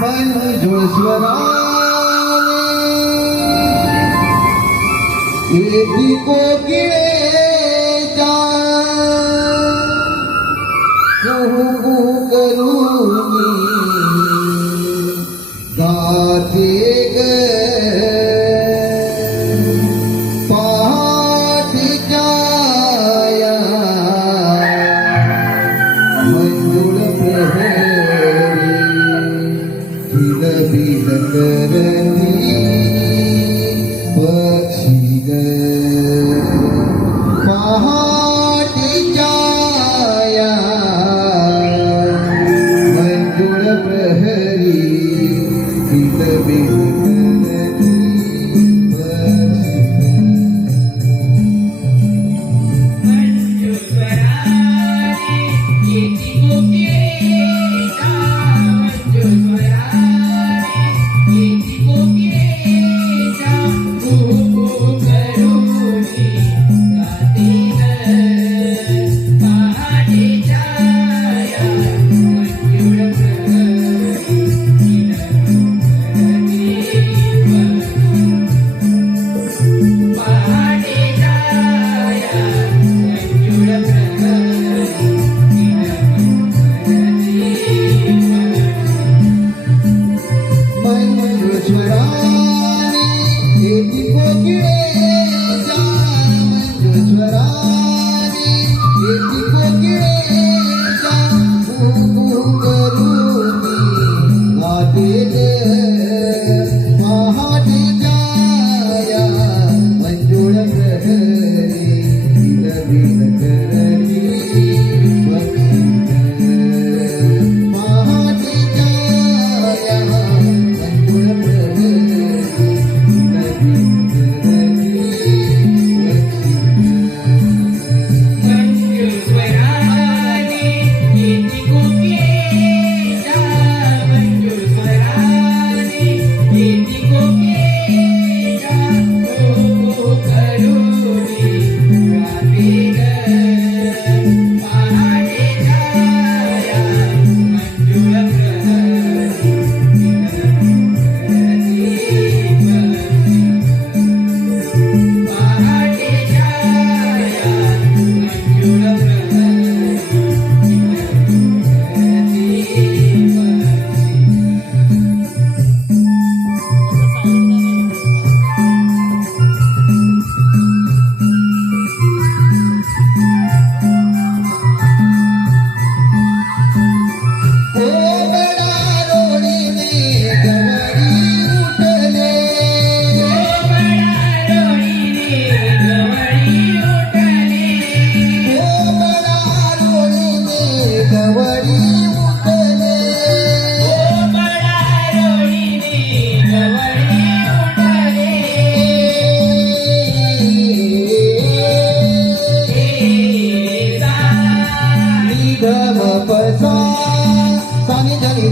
मंजुळेश्वराने एकी कोकिळेच्या कुहू करूनी गाते ग पहाटेच्या या मंजुळ प्रहरी बिल बिल करती पक्षी ग पहाटेच्या या मंजुळ प्रहरी बिल बिल करती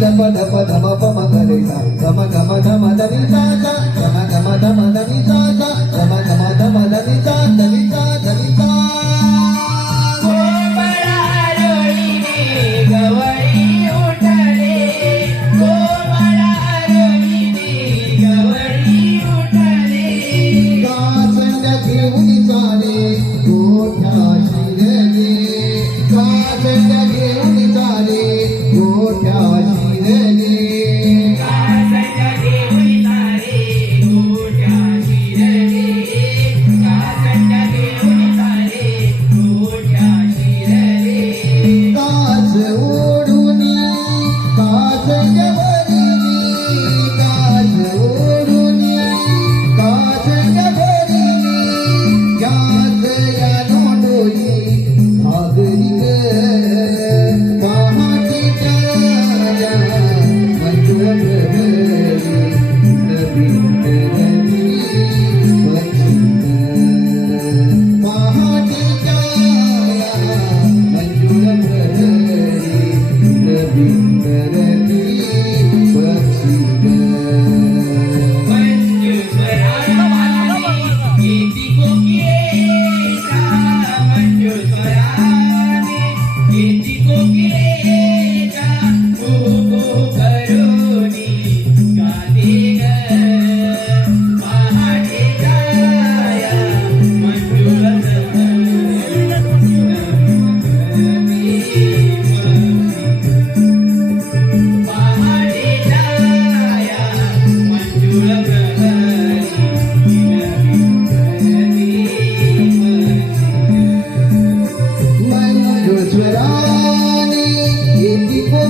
धप धप धम पम करे सा धम धम धम धनि सा सा धम धम धम धनि सा सा धम धम धम धनि सा धनि सा धनि सा ओ बड़ा रोई ने गवळी उठले ओ बड़ा रोई ने गवळी उठले कासंड घेऊन चाले गोठ्या शिरले कासंड घेऊन चाले गोठ्या कोकिळेच्या कुहू करुनी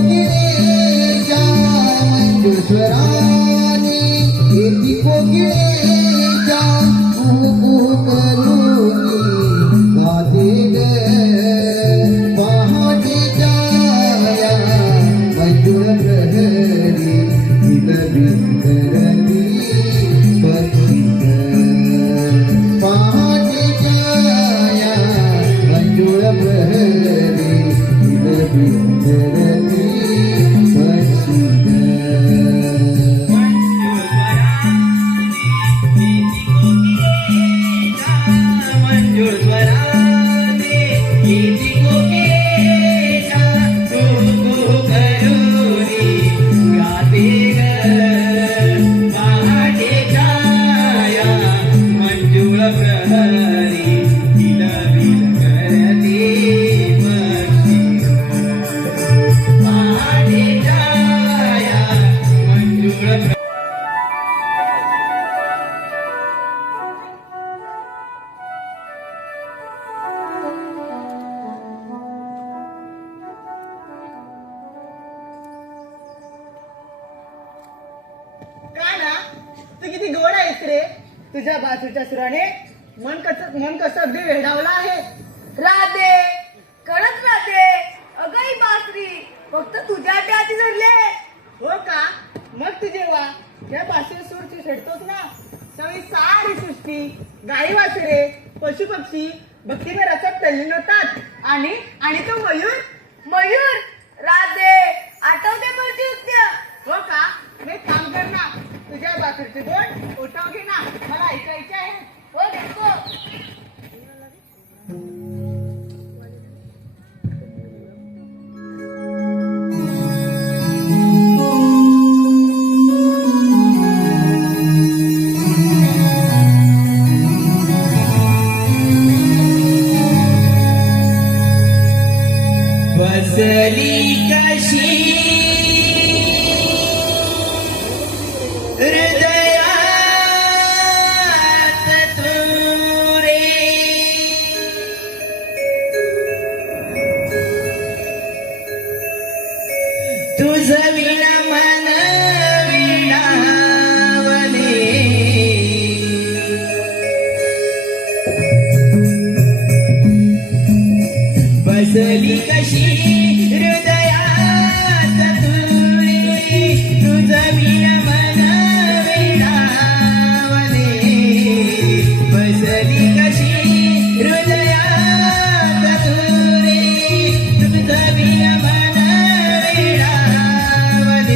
कोकिळेच्या मंजुस्वराने येती कोकिळेच्या कुहू करुनी गाते ग पहाटेच्या या मंजुळ प्रहरी विलविलरती पक्षी ग पहाटेच्या या मंजुळ प्रहरी विलविलरती पक्षी ग मंजूळ स्वराने येती कोकिळेच्या कुहू करुनी गाते ग पहाटेच्या या मंजूळ प्रहरी विलविल करते पक्षी ग पहाटेच्या या मंजूळ का ना तू किती गोड आहेस रे. तुझ्या बाजूच्या सुराने मन कसं अगदी वेडावलं आहे. राधे खरंच राधे अगं ही बासरी फक्त तुझ्या हाती धरले. हो का? मग तू जेव्हा या बासरी सूर छेडतोस ना तेव्हा सारी सृष्टी गाई वासरे पशु पक्षी भक्तीने रसात तल्लीन होतात. आणि आणि तो मयूर मयूर राधे आठवते परची हो का? मी एक काम कर ना, तुझ्या बासरीचे दोन ओठाव घे ना, मला ऐकायचे आहे. हो देखो बसली कशी हृदयात तू रे तुझ विना मन विणावले बसली कशी हृदयात तू रे तुझ विना मन विणावले बसली कशी हृदयात तू रे तुझ विना मन विणावले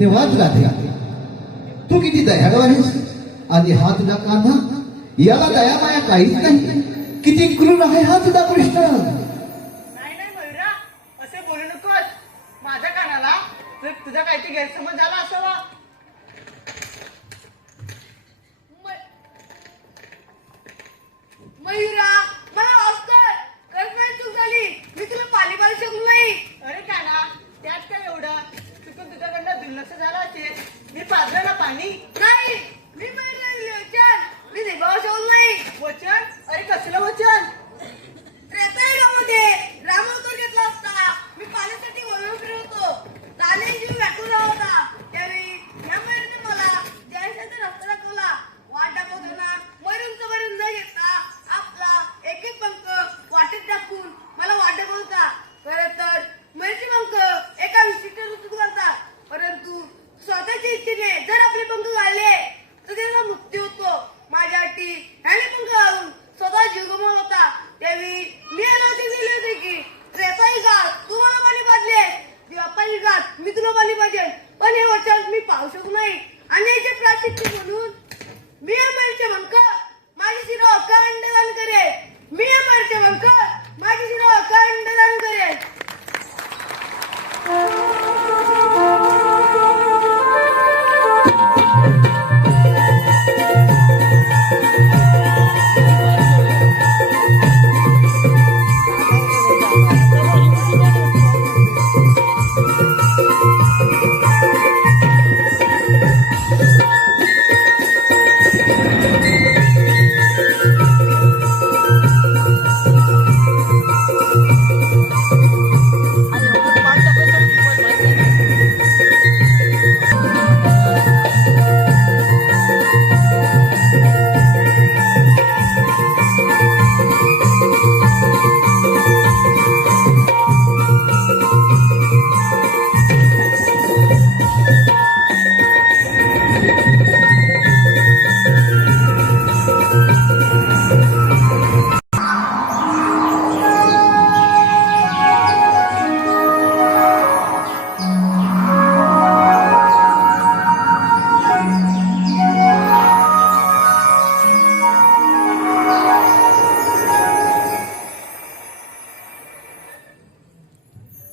धन्यवाद राधे. तू किती दयाळू आहेस आणि हा तुझा कान्हा, याला दया माया काहीच नाही. किती क्रूर आहे हा तुझा कृष्ण. नाही नाही मयुरा, असे बोलू नकोस. माझ्या कानाला तुझा काहीतरी गैरसमज झाला असावा. मयुरा, मला माफ कर. खरंच माझी चूक झाली. मी तुला पाणी पाजू शकलो नाही. अरे काना, त्यात काय एवढं? चुकून तुझ्याकडनं दुर्लक्ष झालं असेल. मी पाजलं ना पाणी. नाही, मी मयुरला दिले वचन. मी देवावर शकलो नाही. वचन? अरे कसलं वचन? त्रेतायुगामध्ये रामावतार घेतला असता. मी पाण्यासाठी वळून फिरत होतो. ताने जीव व्याकुळ झाला होता. त्यावेळी या मयुरीने मला जयशाचा रस्ता दाखवला. वाट दाखवताना मयूर पर्यंत न घेता आपला एक एक पंख वाटेत टाकून मला वाट दाखवत होता. खरं तर मयूरचे पंख एका विशिष्ट ऋतूत घालतात, परंतु स्वतःच्या इच्छेने जर आपले पंख घालले तर त्याचा मृत्यू होतो. माझ्या अटी ह्याने पंख घालून स्वतः जीव गमावला होता. त्यावेळी मी अनावधी दिले होते की त्रेतायुगात तू मला पाणी पाजले, द्वापारयुगात मी तुला पाणी पाजेल. पण हे वचन मी पाहू शकू नाही आणि याचे प्राचित्य म्हणून मी अमरचे पंख माझी शिरो अखंड दान करेल. मी अमरचे पंख माझी शिरो अखंड दान करेल.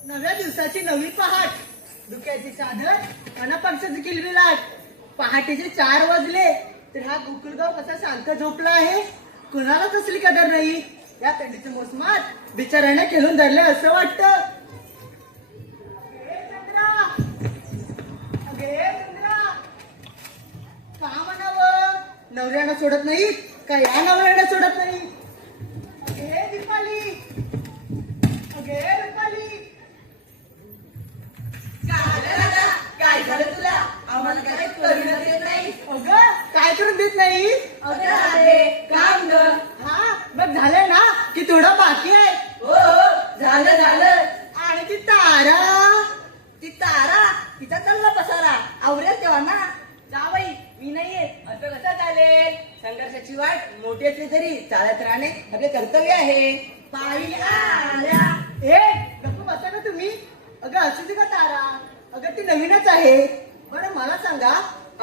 नव्या दिवसाची नवी पहाट, धुक्याची चादर अन पक्षाची किलबिलाट. पहाटेचे 4 वाजले तर हा गोकुळगाव कसा शांत झोपला आहे. कुणाला कसली कदर नाही. या थंडीच्या मोसमात बिचाऱ्याने खेळून धरले असं वाटतं. अगे चंद्रा, अगे चंद्रा, का म्हणावं? नवऱ्यानं सोडत नाही का या नवऱ्यानं सोडत नाही. अगे दीपाली, अगे रुपाली. काय झालं तुला? आम्हाला काय करून देत नाही. अगं काय करून देत नाही. अगं राधे, काम ग. हा मग झालंय ना की थोडं बाकी आहे. हो हो, झालं. आणि ती तारा, तिचा चालला पसारा. आवरेल तेव्हा ना. जा बाई, मी नाहीये. असं कसं चालेल? संघर्षाची वाट मोठी असली तरी चालत राहणे आपले कर्तव्य आहे. पायी आल्या. ए गप्प बसा ना तुम्ही. अगं असू दे का तारा. अगं ती नवीनच आहे. बरं मला सांगा,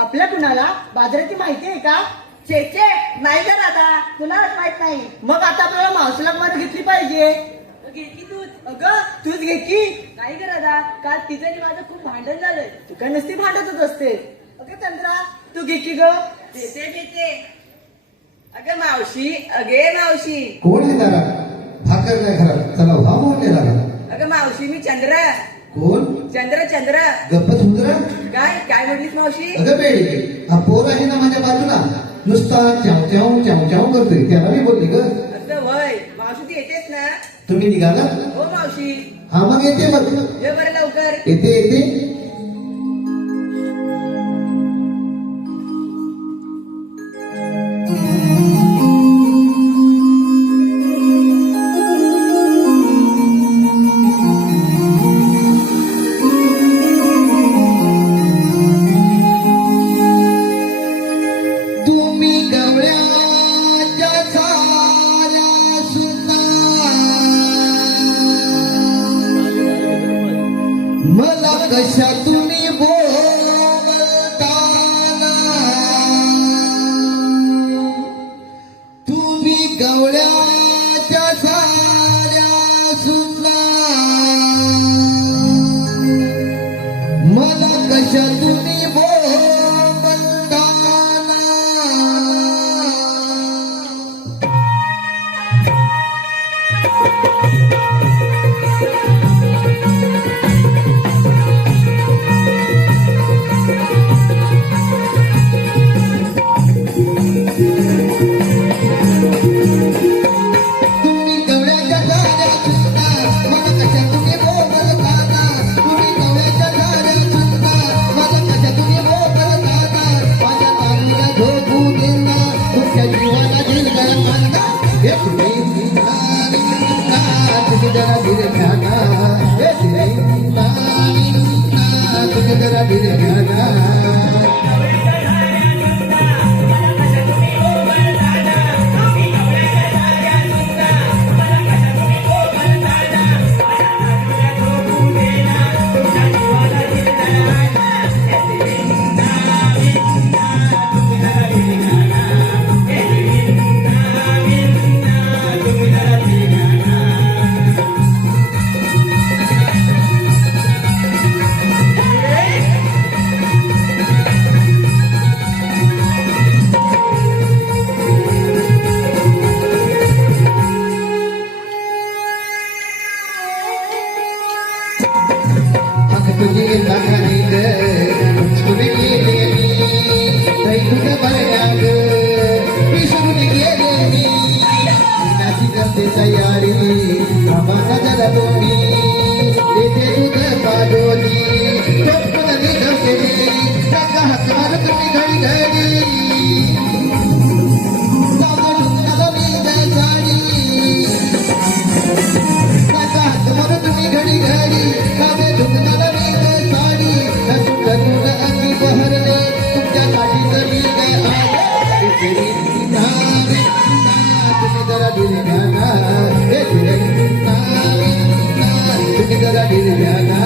आपल्या कुणाला बाजाराची माहिती आहे का? छे नाही का राधा, कुणालाच माहित नाही. मग आता आपल्याला मावशीला मार घेतली पाहिजे. घे की तूच. अगं तूच घे की. नाही का राधा, काल तिचं आणि माझं खूप भांडण झालंय. तू काय नुसती भांडतच असते. अगं चंद्रा तू घे की ग. देते. अगं मावशी, अगे मावशी. कोण आहे दारा? भाकर नाही घरात. चला व्हा मोठे दारा. अगं मावशी, मी चंद्र. कोण? चंद्र. गप्प सुंदरा. काय म्हटलीस मावशी? अगं बेडी, हा पोर आहे ना माझ्या बाजूला, नुसता चाव चाव करतोय. त्याला मी बोलली ग. असं वय. मावशी ती येतेस ना? तुम्ही निघाला? हो मावशी. हा मग येते मग. ये बरं लवकर. येते. तुम्ही गवळ्याच्या साऱ्या सुना मला कशा तुम्ही बोल कवळ्याच्या साऱ्या सुना मला कशा तुम्ही जरा धीरे ध्याना जरा धीरे ध्याना तुझे लखनीग तुझे गेलेली तुझ्या बरण्याग विसरून गेलेली नाची करते तयारी आम्हाला जरा दोन्ही येते तुझं पाडोली चोपण निघते त्याचा हात मार तुम्ही घडी घडी त्याचा हात मार तुम्ही घडी घडी जरा धीरे ध्याना जरा धीरे ध्याना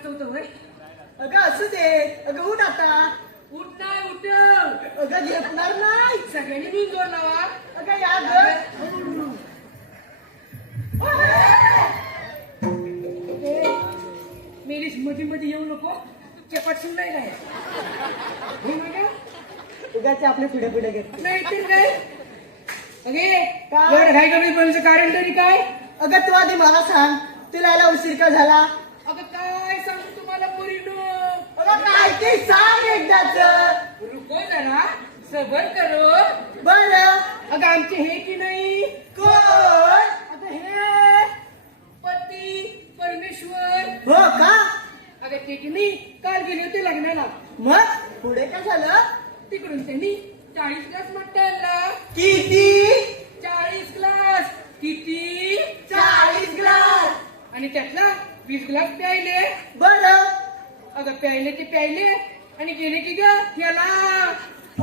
अगं असू दे अगं उठ आता उठ नाही उठ अगं झेपणार नाही सगळ्यांनी मिळून जोर लावा. अगं या ग मेलीस मध्ये मध्ये येऊ नको चेपटशील नाही काय हे मागा उगाचे आपले पुढे पुढे घेत नाही तर काय अगे काय? एवढं घाई गडबडीत बोलायचं कारण तरी काय अगं तू आधी मला सांग तुला यायला उशीर का झाला अगं काय सांगू तुम्हाला पोरीनो अगं काय ते सांग एकदाच रुको जरा सबर करो बर अगं आमचे हे की नाही कोण अगं हे पती परमेश्वर हो का अगं ते की नाही काल गेले होते लग्नाला मग पुढे काय झालं तिकडून त्यांनी 40 ग्लास मट्टा आणला किती 40 ग्लास किती 40 ग्लास आणि त्यातला 20 ग्लास प्यायले बर अगं प्यायले ते प्यायले आणि गेले की ग याला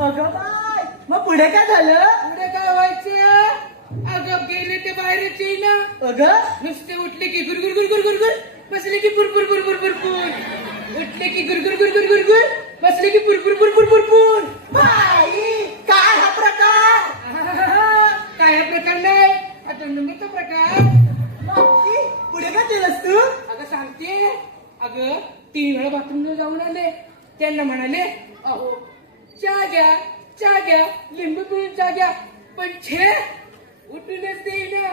अगं बाय मग पुढे काय झालं पुढे काय व्हायचं अगं गेले ते बाहेरच येईना अगं नुसते उठले की गुरगुर गुरगुर गुरगुर बसले की पुरपुर पुरपुर पुरपुर उठले की गुरगुर गुरगुर गुरगुर बसले की पुरपुर पुरपुर पुरपुर बाई काय हा प्रकार काय हा प्रकार नाही आता नंबरचा प्रकार बापशी, पुढे काय केलंस तू अगं सांगते अगं 3 वेळा बाथरूमला जाऊन आले त्यांना म्हणाले अहो चहा घ्या लिंबू पिळून चहा घ्या पण छे उठूनच देईना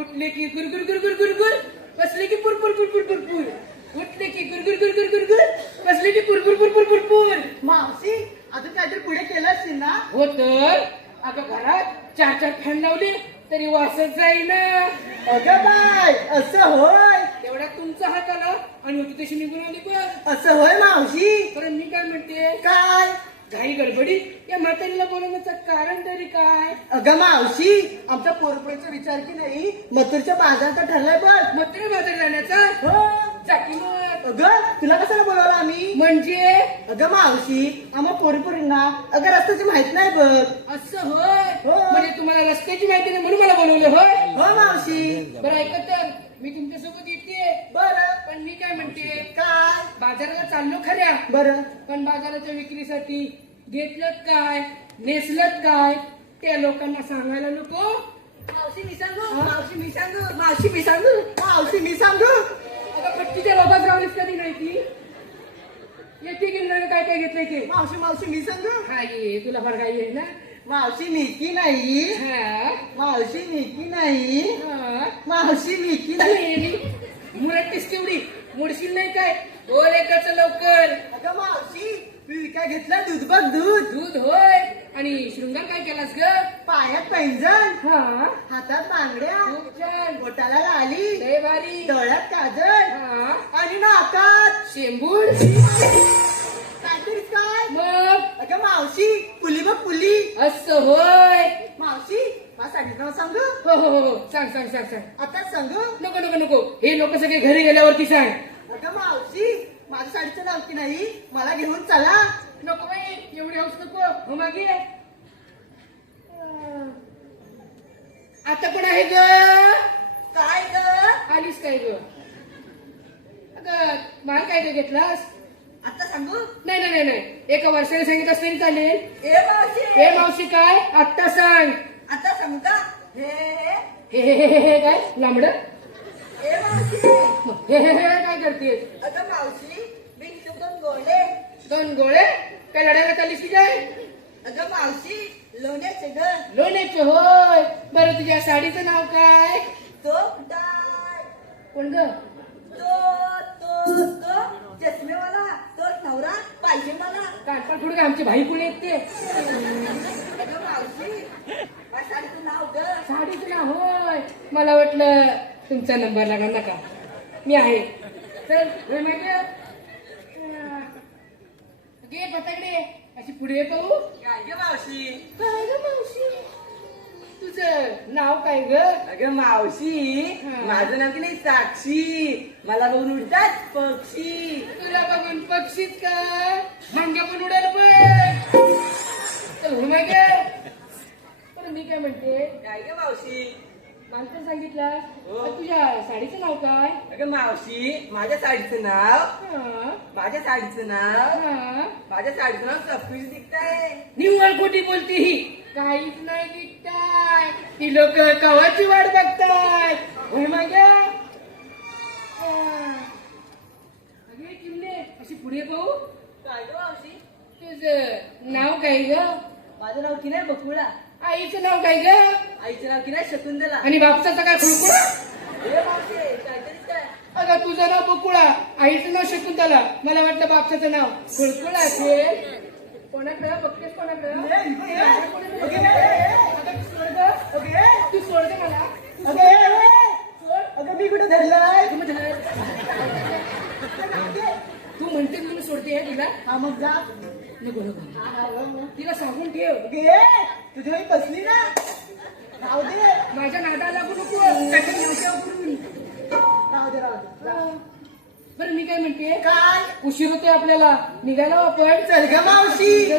उठले की गुरगुर गुरगुर गुरगुर बसले की पुरपुर पुरपुर पुरपुर उठले की गुरगुर गुरगुर गुरगुर बसले की पुरपुर पुरपुर पुरपुर मावशी अजून काहीतरी पुढे केलं असतील ना हो तर अगं घरात 4 फॅन लावले तरी वासच जाईना अगं बाय असं होय तेवढ्या तुमचा हात आला आणि होती तशी निघून आली बघ. असं होय मावशी कारण मी काय म्हणते, काय घाई गडबडीत या म्हातारीला बोलवण्याचं कारण तरी काय? अगं मावशी आमच्या पोरपणचा विचार की नाही मथुरच्या बाजारात ठरलाय बघ. म्हातारी बाजार जाण्याचा हो चाकी मग अगं तुला कशाला बोलवलं आम्ही? म्हणजे अगं मावशी आम्हा पोरीपोरींना अगं रस्त्याची माहित नाही बघ. असं होय. हो. म्हणजे तुम्हाला रस्त्याची माहिती नाही म्हणून मला बोलवलं होय. हो मावशी. बरं ऐकत तर मी तुमच्यासोबत येते, बरं पण मी काय म्हणते, काय बाजाराला चाललो खऱ्या, बरं पण बाजाराच्या विक्रीसाठी घेतलं काय नेसलं काय त्या लोकांना सांगायला नको. मावशी मी सांगू मावशी मी सांगू मावशी मी सांगू मावशी मी सांगू आता पट्टीच्या लोकात रावलीस कधी नाही ती येते की नाही काय काय घेतलंय ते. मावशी मावशी मी सांगू हा ये तुला फार काही आहे ना. मावशी मिकी नाही हा मावशी मिकी नाही हा मावशी मिकी नाही. मुरट्टीस तेवढी मुडशील नाही काय. बोल एकच लवकर. अगं मावशी मी काय घेतलं दूध बघ दूध. दूध होय. आणि शृंगार काय केलास ग? पायात पैंजण हा हातात बांगड्या खूप छान. बोटाला लाली लय भारी. डोळ्यात काजळ हा आणि नाकात शेंबूड. काहीतरी काय. मग अगं मावशी पुली बघ पुली. असं होय. मावशी माझ्या साडीचं नाव सांगू हो हो हो सांग सांग सांग सांग. आता सांगू. नको नको नको हे लोक सगळे घरी गेल्यावरती सांग. अगं मावशी माझ्या साडीचं नाव की नाही मला घेऊन चला. नको बाई एवढी हौस नको. हो मागे आता पण आहे ग. काय ग आलीस काय ग? अगं माल काय ग घेतलास? आता सांगू नाही नाही नाही नाही एका वर्षाने सांगितलं असं तरी चालेल. ए मावशी हे मावशी काय आत्ता सांग. आता सांगू का हे हे काय लांबड ए मावशी हे काय करतेस? अगं मावशी मी दोन गोळे 2 गोळे काय लढायला चाललीस की काय? अगं मावशी लोण्याचे ग लोण्याचे होय. बरं तुझ्या साडीचं नाव काय? तो कुठाय कोण ग? तो चष्मेवाला तो नवरा पाहिजे मला कानपण थोडी काय आमची भाई कोणी येते? अगं मावशी माझ्या साडीचं नाव ग साडीचं नाव होय. मला वाटलं तुमचा नंबर लागा नका मी आहे. चल होय माहिती घे पताकडे अशी पुढे पाहू. काय ग मावशी काय ग मावशी तुझं नाव काय ग? अगं मावशी हा. माझं नाव की नाही साक्षी मला बघून उडतात पक्षी तुला बघून पक्षीत का मांग्या पण उडाल पण. चल हो मागे. पण मी काय म्हणते काय ग मावशी मला तर सांगितलं हो. तुझ्या साडीचं नाव काय? अगं मावशी माझ्या साडीचं नाव हा माझ्या साडीचं नाव हा माझ्या साडीचं नाव सपीश दिखताय निव्वळ खोटी बोलती ही. काहीच नाही दिसताय. ही लोक कवाची वाट बघताय. होय मागे अगे चिमणे अशी पुढे पाहू. काय ग मावशी तुझं नाव काय ग? माझं नाव की नाही बकुळा आईचं नाव काय ग? आईचं नाव की नाही शकुंतला आणि बापसाचं काय खुळकुळा? हे मावशी काहीतरी काय अगं तुझं नाव बकुळा आईचं नाव शकुंतला. मला वाटलं बापसाचं नाव खुळकुळा असेल. कोणाकडे बघतेस कोणाकडे? तू सोड दे मला. अगं मी कुठे धरलाय. तू म्हणते म्हणून सोडते आहे तुला. हा मग जा. नको नको तिला सांगून ठेव. तुझ्या वेळी बसली ना राहू दे माझ्या नादा लागू नको त्याच्या नाश्यावर करून. राहू दे राहू दे जा. बरं मी काय म्हणते काय उशीर होतोय आपल्याला निघायला आपण. चल ग मावशी.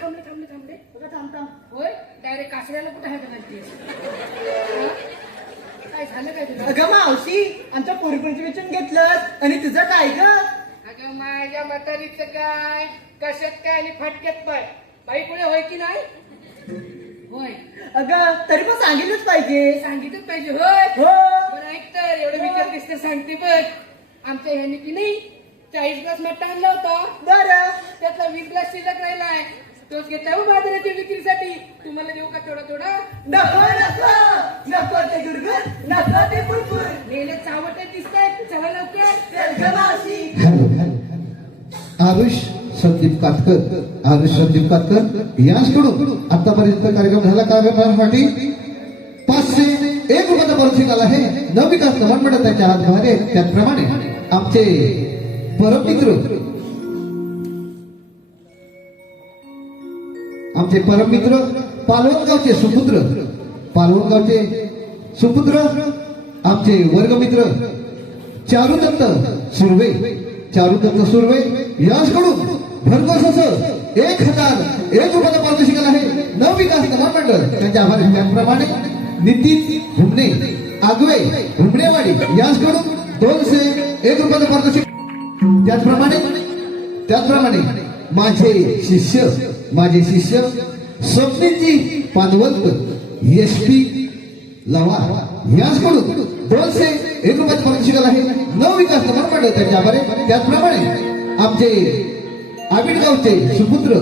थांबले थांब थांब. होय डायरेक्ट कासऱ्याला कुठे आहे घालतेस? काय झालं काय तुला? अगं मावशी आमच्या पोरीपणची विचारून घेतलं आणि तुझं काय ग? अगं माझ्या म्हातारीचं काय कशात काय आणि फाटक्यात पाय बाई पुढे होय की नाही? होय अगं तरी पण सांगितलंच पाहिजे. सांगितलंच पाहिजे होय. हो बरं ऐक तर एवढं विचार दिसतं सांगते बघ. आमच्या ह्याने की नाही 40 ग्लास मट्टा आणला होता बरं त्यातला 20 ग्लास शिल्लक राहिलाय. तोच घेतला हो बाजाराच्या विक्रीसाठी. तुम्हाला देऊ का थोडा थोडा? नको नको नको ते गुरगुर नको ते फुरफुर नेले चावटे दिसतायत. चला लवकर. चल ग मावशी. हॅलो आरुष संदीप कातकर, आरुष संदीप कातकर यांच्याकडून आतापर्यंत कार्यक्रम झाला. कार्यक्रमासाठी 501 रुपयाचा पारितोषिक आला आहे. नवविकास गव्हर्नमेंट त्यांच्या हातभारे. त्याचप्रमाणे आमचे परममित्र पालवणगावचे सुपुत्र आमचे वर्गमित्र चारुदत्त सुर्वे यांच्याकडून भरघोस असं 1001 रुपयाचा पारितोषिक आला आहे. नवविकास गव्हर्नमेंट त्यांच्या आभारी. त्याचप्रमाणे नितीन घुमणे आगवे घुमणेवाडी यांच्याकडून 201 रुपयाचा पारितोषिक. त्याचप्रमाणे माझे शिष्य स्वप्नीलजी पानवलकर एसपी लवा यांच्याकडून 201 रुपयाचा पारितोषिक आला आहे. नवविकास गव्हर्नमेंट त्यांच्या आभारी. त्याचप्रमाणे आमचे आबिडगावचे सुपुत्र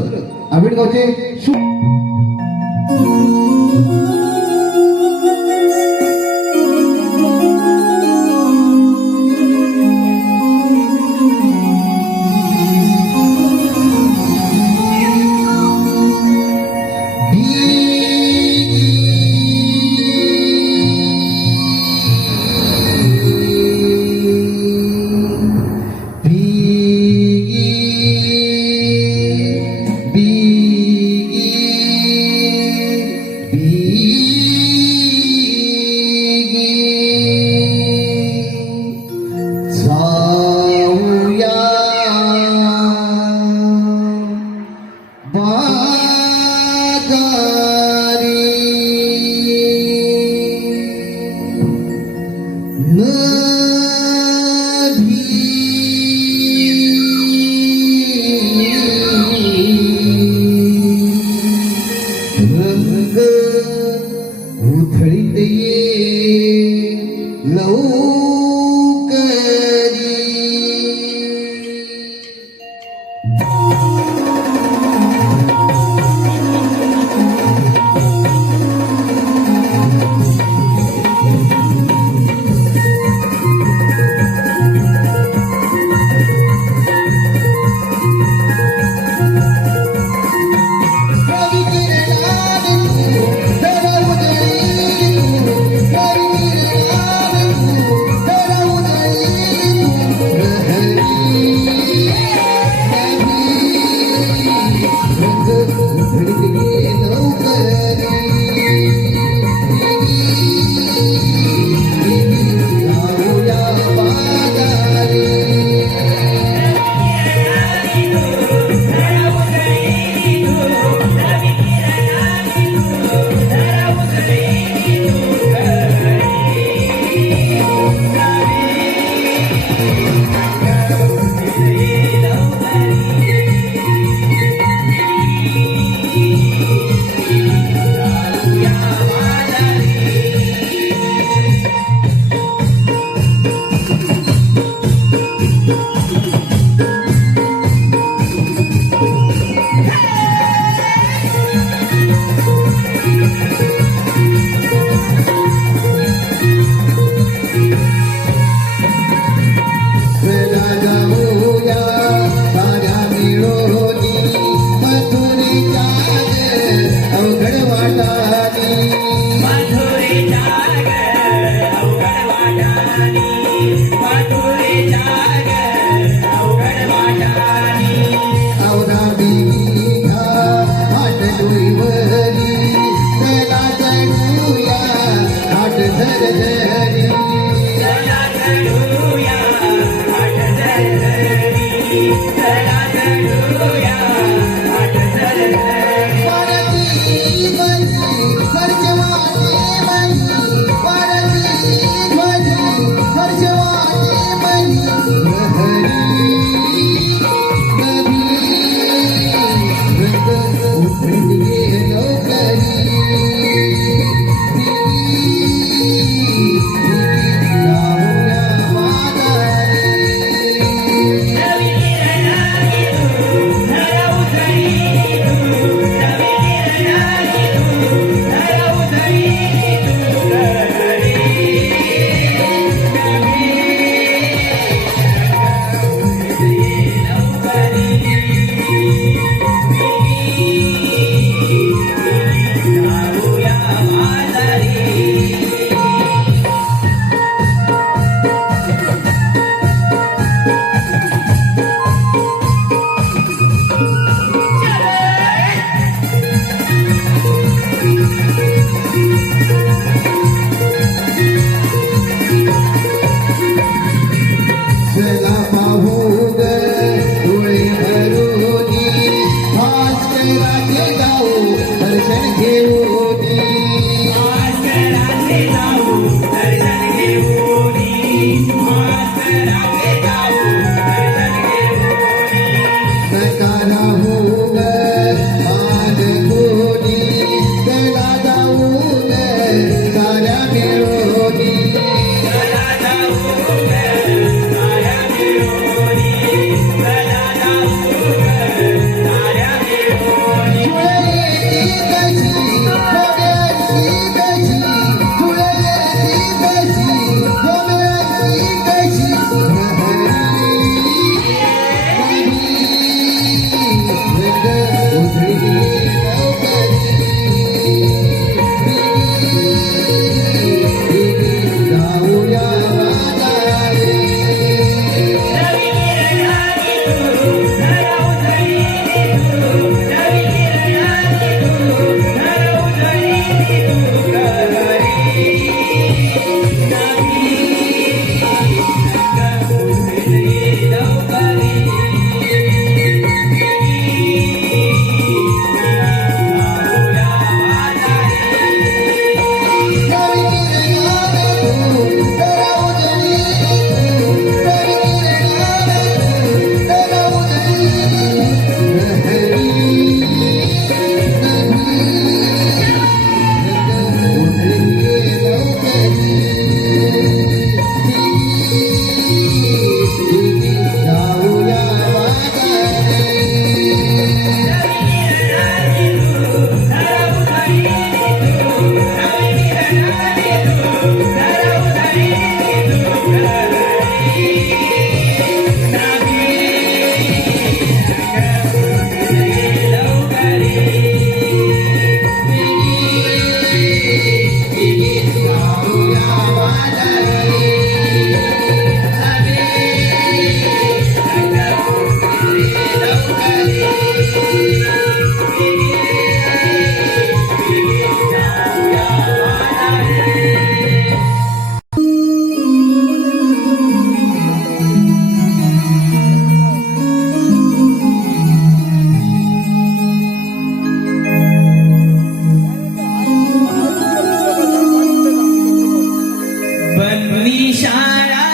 बंदी शाळा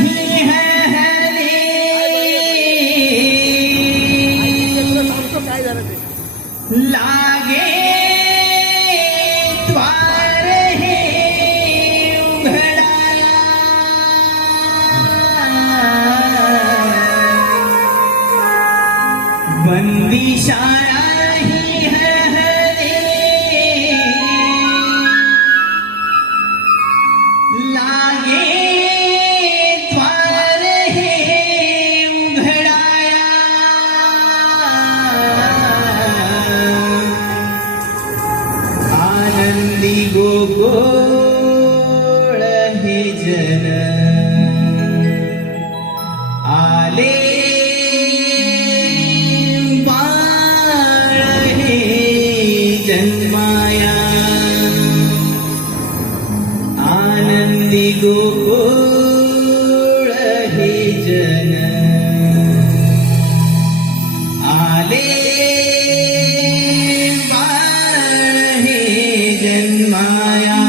ही हरली, लागे द्वार हे उघडाया, बंदी शाळा ही हरली, लागे द्वार हे उघडाया, आनंदी गोकुळ हे जन आले, बाळ हे जन्माया, आनंदी गोकुळ हे जन आले, बाळ हे जन्माया.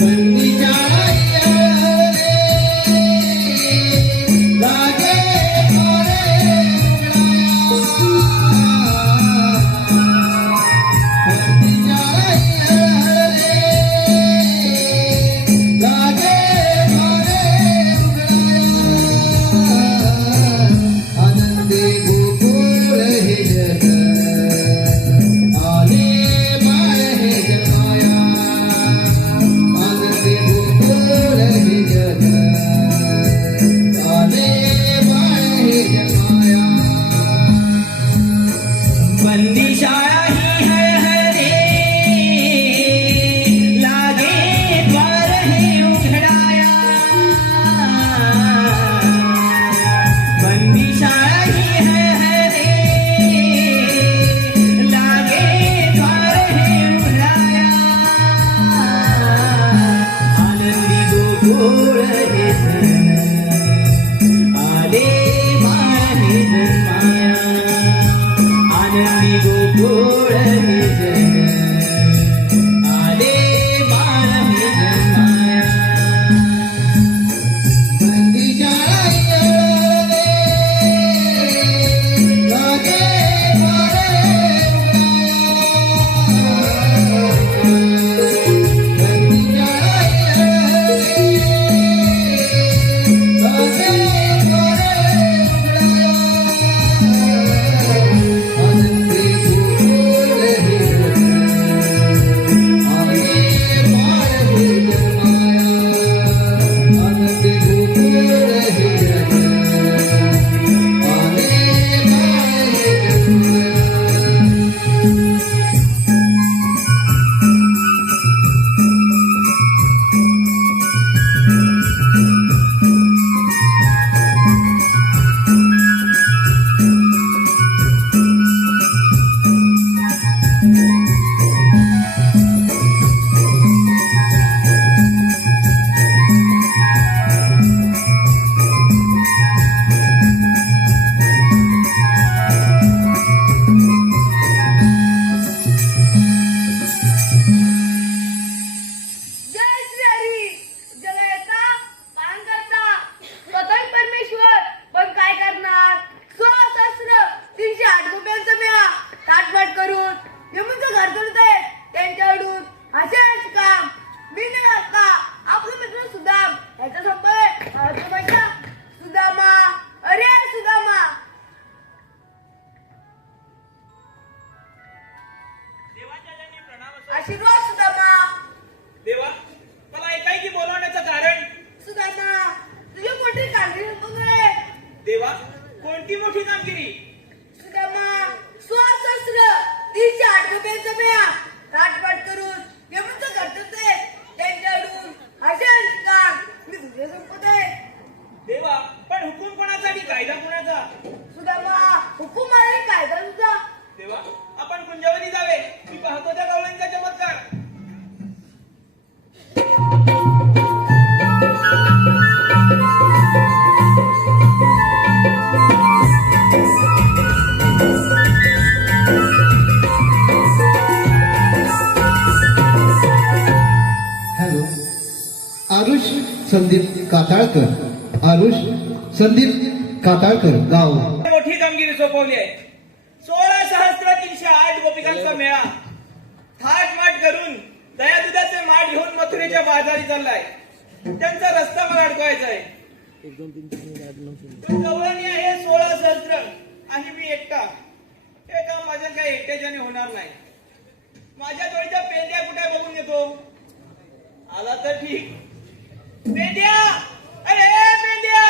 बंदी शाळा ही लागे द्वारे बंदी शाळा ही हरली, लागे द्वार हे उघडाया, बंदी शाळा ही हरली, लागे द्वार हे उघडाया, आनंदी गोकुळ हे जन आले, बाळ हे जन्माया, आनंदी गोकुळ हे जन आले, बाळ हे जन्माया. बंदी शाळा ही लागे द्वारे बंदी शाळा ही लागे जय श्री हरी. जगयता काम करता स्वतः परमेश्वर, पण काय करणार? 16,308 रुपयांचं मिळा ताटवाट करून यमुचं घर तोडताय त्यांच्याकडून असेच काम. मी नाही आता आपलं मित्र सुदाम याचा संपर्क सुदामा, अरे सुदामा. आशीर्वाद सुदामा. देवा, मला एकाएकी बोलवण्याचं कारण? सुदामा, तुझी मोठी कामगिरी बघूया. देवा, कोणती मोठी कामगिरी? सुदामा, 16,308 रुपयांचं मिळा ताटपाट करून यमुचं घर तोडताय त्यांच्याकडून असेच काम. मी तुझे संपत आहे. देवा, पण हुकूम कोणाचा? कायदा कोणाचा? सुदामा, हुकूम आहे कायदा तुझा. देवा, आपण कुंजवनी जावे. मी पाहतो त्या गवळणीचा चमत्कार. संदीप काताळकर. आरुष संदीप काताळकर. गाव मोठी कामगिरी सोपवली आहे. 16,308 गोपिकांचा मेळा थाट माट करून दया दुधाचे माठ घेऊन मथुरेच्या बाजारी चाललाय. त्यांचा रस्ता मला अडकवायचा आहे. तो गवळणी आहे 16 सहस्त्र आणि मी एकटा. हे काम माझ्या काही एकट्याच्याने होणार नाही. माझ्या जोडीच्या पेंड्या कुठे बघून येतो. आला तर ठीक. पेंड्या, अरे पेंड्या,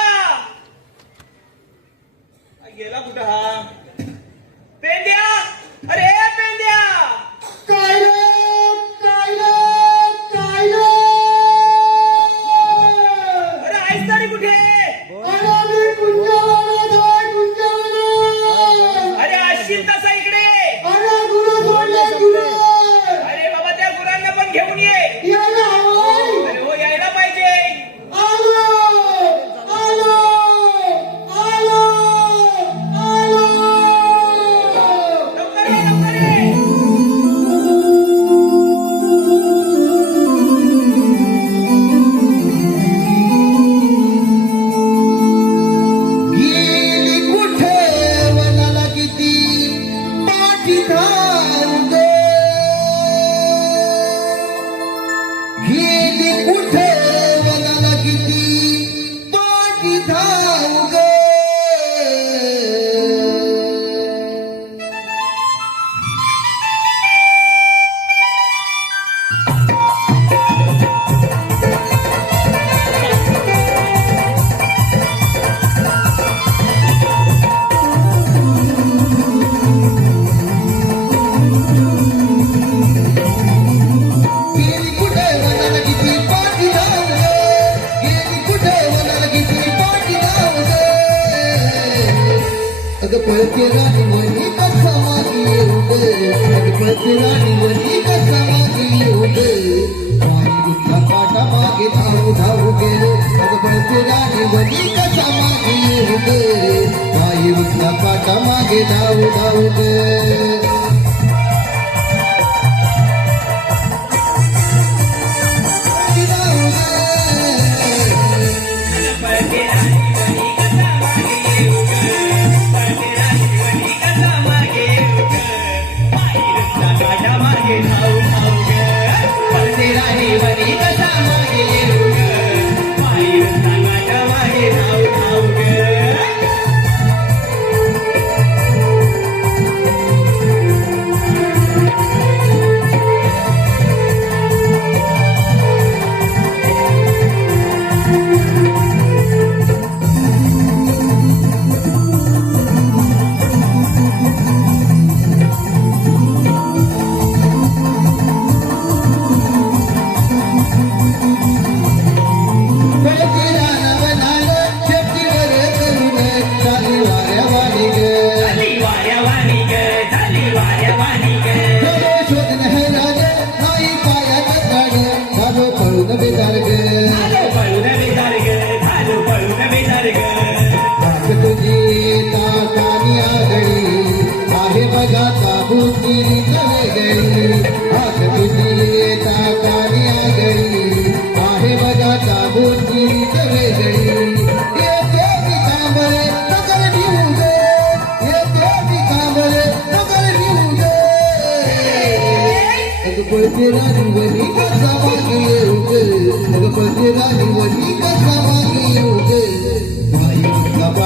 गेला कुठं हा पेंड्या? अरे पेंड्या, काय अरे आहेस तरी कुठे? अरे असशील तसा इकडे. अरे बाबा त्या गुरांना पण घेऊन ये. अरे हो यायला पाहिजे. लवकर ये, लवकर ये. गेली कुठे वनाला किती पाठी धाव ग. गेली कुठे वनाला किती पाठी धाव ग. गेली कुठे वनाला किती पाठी धाव ग. गेली कुठे वनाला किती पाठी धाव ग. अगं पळते राणी वनी कसा मागे येऊ ग. अगं पळते राणी वनी कसा मागे येऊ ग. पाणी गुंतला काटा मागे धाव धाव गे. अगं पळते राणी वनी कसा मागे येऊ ग. पायी गुंतला काटा मागे धाव धाव ग.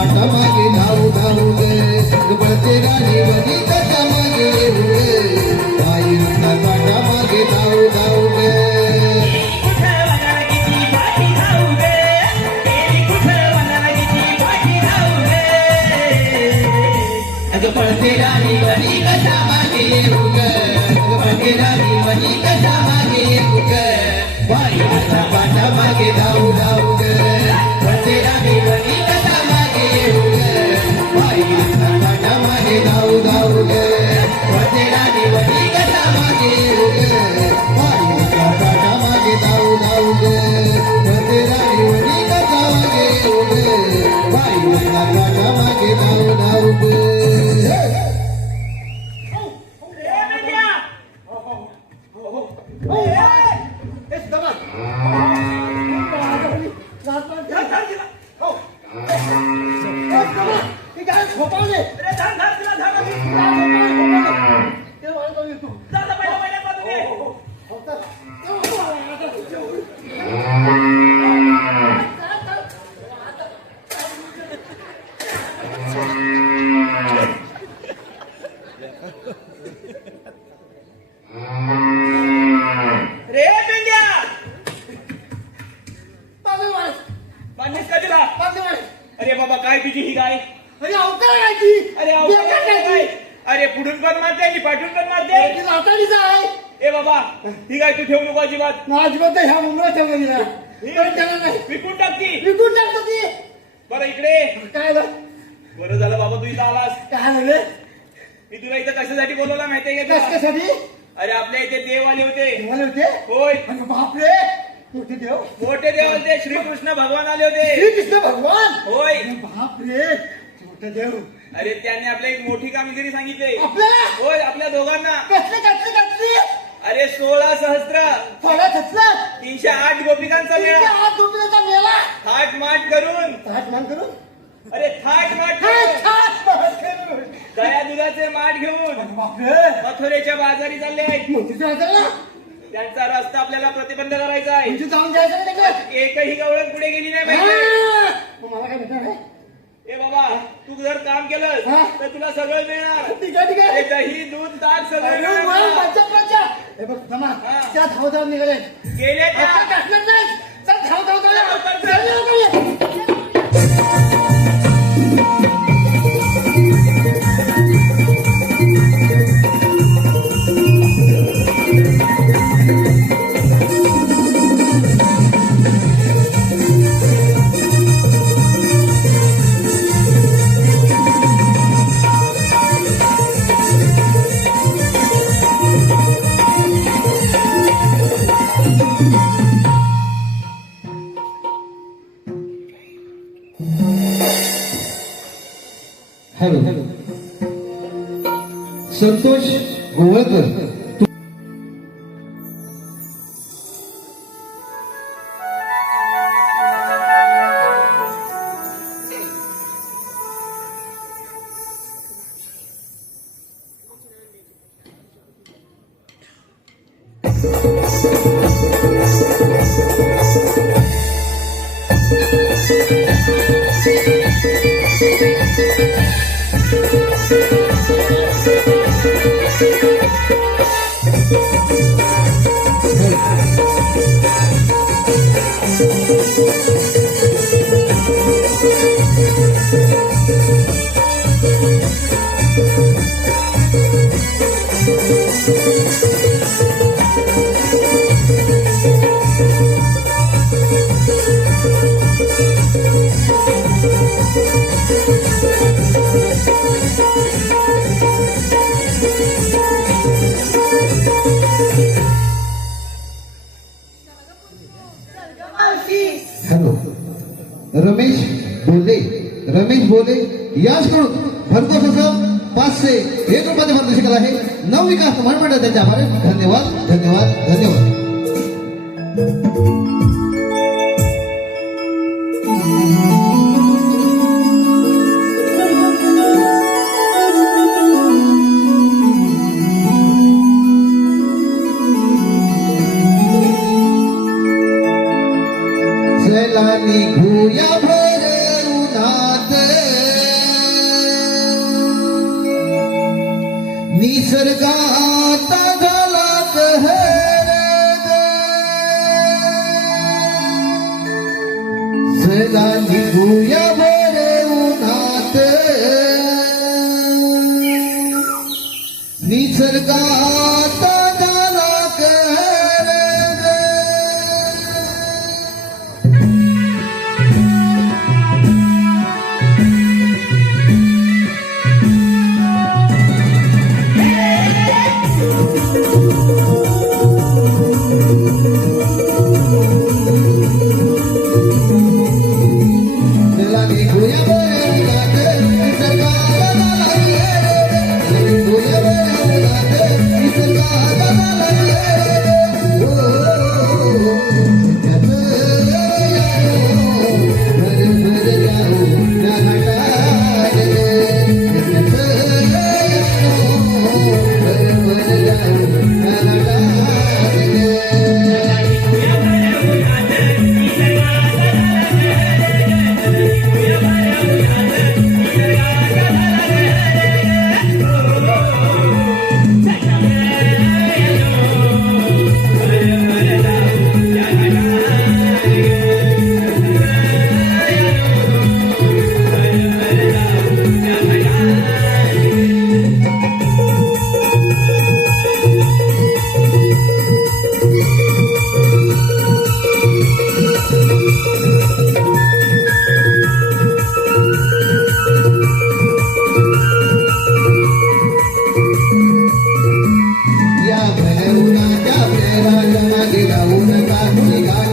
पाटा मागे धाव धाव गे. पळते राणी वनी कसा मागे येऊ गे. पायीचा पाटा मागे धाव धाव गे. पळते राणी वनी कसा मागे येऊ ग. पळते राणी वनी कसा मागे येऊ ग. पायीचा पाटा मागे धाव धाव ग. पळते राणी वनी कसा मागे येऊ ग. पायीचा पाटा मागे धाव धाव ग. पळते राणी वनी कसा मागे येऊ ग. पायीचा पाटा मागे धाव धाव ग. पळते राणी वनी कसा मागे येऊ ग. पायीचा पाटा मागे धाव धाव ग. तुझी ही गाय? अरे अवकाळ आहे ती. अरे बेकार अवघड आहे काय? ती. अरे पुढून पण मारते आणि पाठून पण मारते. ती लाताडीचं आहे. ए बाबा ही गाय तू ठेवू नको अजिबात. अजिबात ह्या मुंबईच्या गेला त्याला नाही विकून टाकती. विकून टाकतो ती. बरं इकडे. काय झालं? बरं झालं बाबा तू इथं आलास. काय झालं? मी तुला इथं कशासाठी बोलवला माहितीये का तुला? कशासाठी? अरे आपल्या इथे देव आले होते. देवाला होते? होय अरे बापरे, मोठे देव. मोठे देव आले होते. श्रीकृष्ण भगवान आले होते. श्रीकृष्ण भगवान. होय. अरे बापरे, मोठे देव. अरे त्यांनी आपल्या एक मोठी कामगिरी सांगितली. आपल्याला होय आपल्या दोघांना. कसली अरे 16 सहस्त्र थोडा थचला 308 गोपिकांचा मेळा हात दुखण्याचा मेला. थाट माट करून. ताट मान करून अरे थाट माट हाय, करून थाट मान करून. दया दुधाचे माठ घेऊन बापरे, मथुरेच्या बाजारी चालले आहेत. मोठीचं वाजलं ना. त्यांचा रस्ता आपल्याला प्रतिबंध करायचा आहे. तुमची जाऊन जायचं नाही त्याच्यात. एकही गवळण पुढे गेली नाही पाहिजे. हा. मग मला काय भेटणार आहे? ए बाबा तू जर काम केलंस हा. तर तुला सगळं मिळणार. ठीक आहे, ठीक आहे. अरे दही दूध ताक सगळं अरे वा, मिळणार. पंचप्रज्ञा. हे बघ जमा हा. त्या धाव निघाले. गेले त्या. आता टाकणार नाही. चल धाव लवकर चल. चल, लवकर ये. हॅलो संतोष गोवळकर. हॅलो रमेश बोले याचकडून भरघोस असं 501 रुपयाचे पारितोषिक आहे. नवविकास महामंडळ त्यांचे आभार. धन्यवाद धन्यवाद धन्यवाद. चला निघूया भर उन्हात निसर्गात झाला कहर ग. चला निघूया भर उन्हात निसर्गात झाला कहर ग. चला निघूया बरं उन्हात, निसर्गाला लागले रे. चला निघूया बरं उन्हात,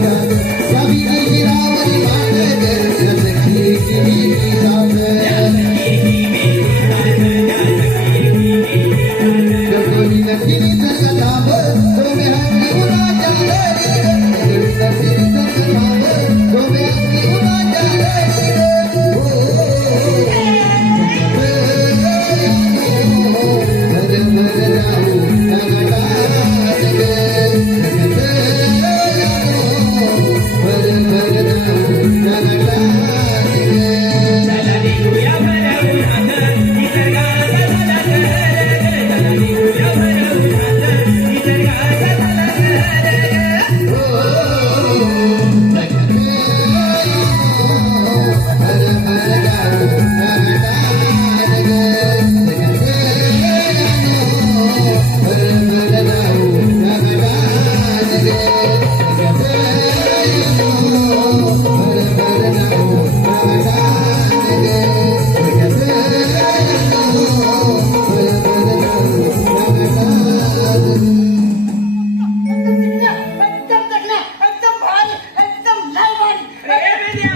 या विजेची रावरी वाट ग, सखी किती साथ. गगनी नटली जगताव, डोमे हसली उन्हाच्या लहरी ग. गगनी नटली जगताव, डोमे हसली उन्हाच्या लहरी ग. भर भर जाऊ नगडात ग. भर भर जाऊ नगडात ग. चला निघूया भर उन्हात, निसर्गाचा झाला कहर ग. चला निघूया भर उन्हात, निसर्गाचा झाला कहर ग. एकदम जगल्या, एकदम भारी, एकदम लय भारी. अरे बेद्या,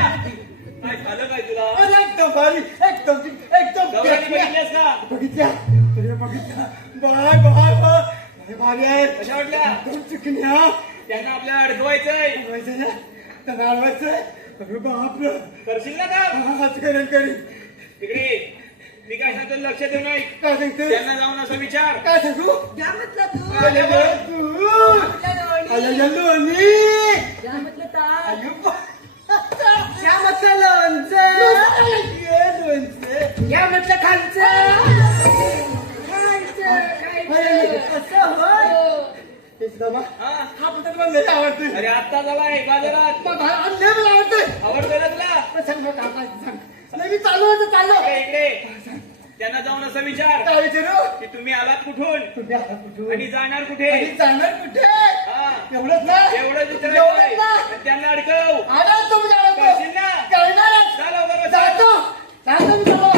काय झालं काय तुला? अरे एकदम भारी, एकदम गौराणी बघितलीस का? बघितल्या, अरे बघितल्या. बाय बाय बाय, लय भारी आहे. कशा वाटल्या? एकदम चिकन्या. त्यांना आपल्याला अडकवायचंय. अडवायचं ना, त्यांना अडवायचंय. अरे बापरे. करशील ना का? आज करेन. तिकडे मी काय सांगतो लक्ष देऊ नाही. काय सांगते? त्यांना जाऊन असं विचार. काय सांगू? द्या म्हटलं तू. अरे बाय तू. अरे लोणी. द्या म्हटलं ताक. अरे बा- श्यामाचं लोणचं. ये लोणचं. या म्हटलं खालचं अरे, असं होय. तेच ना बा. हा? हा पदार्थ मला लय आवडते. अरे आत्ता झालाय बाजारात. लय मला आवडते. आवडतोय ना तुला? सांग ना, काय सांग. नाही, मी चाललो होतो, चाललो. इकडे त्यांना जाऊन असं विचार काय विचारू? की तुम्ही आलात कुठून कुठे आला, कुठून? आणि जाणार कुठे. आणि जाणार कुठे? हा. एवढंच ना? एवढंच एवढंच ना? विचारायचं. त्यांना अडकव. आला तुम्ही जाणार करशील ना? करणारच. जा लवकर बसा. जातो मी चाललो.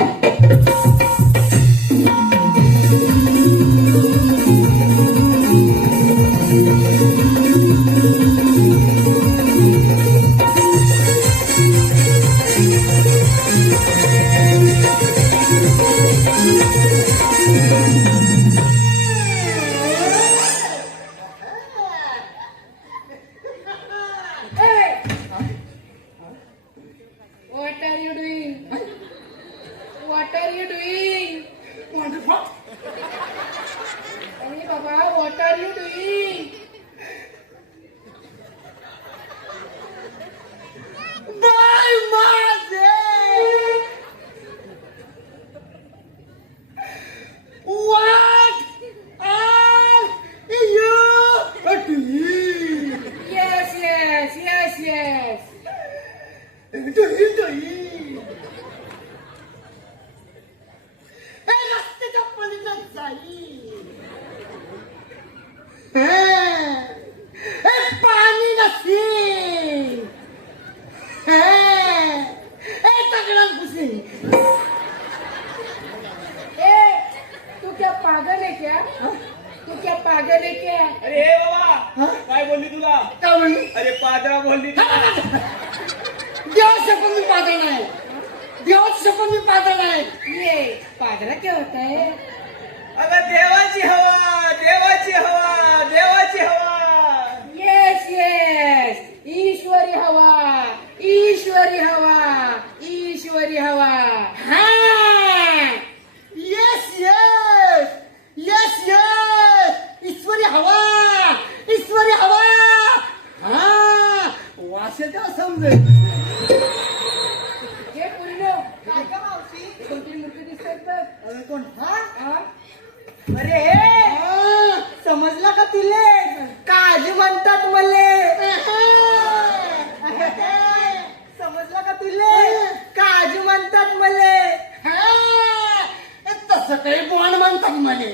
What are you doing? What are you doing? Wonderful. अरे बाबा, what are you doing? बाय माझे. What are you doing? Yes. doing? हे रस्त्याच्या पलीकडे जाईल. हे पाणी नसेल. हे तगडात घुसेल. तू क्या पागल है क्या? तू क्या पागल है क्या? अरे हे बाबा हा? काय बोलली तुला? काय म्हणली? अरे पादरा बोलली तुला. देवाची शपथ मी पाहता नाही. देवाची शपथ मी पाहता नाही. ये पागला क्या होता है? अगं देवाची हवा, देवाची हवा, देवाची हवा. येस ईश्वरी हवा, ईश्वरी हवा, ईश्वरी हवा. हा. येस. ईश्वरी हवा. ईश्वरी हवा. हा. वासेचा समजेल. हे पुरीनो, दोन तीन मूर्ती दिसतात बघ. अरे कोण? हा? अरे समजला का तिले? काळजी म्हणतात मले. समजला का तिले? काळजी म्हणतात मले. तसं काही बॉन्ड म्हणतात मले.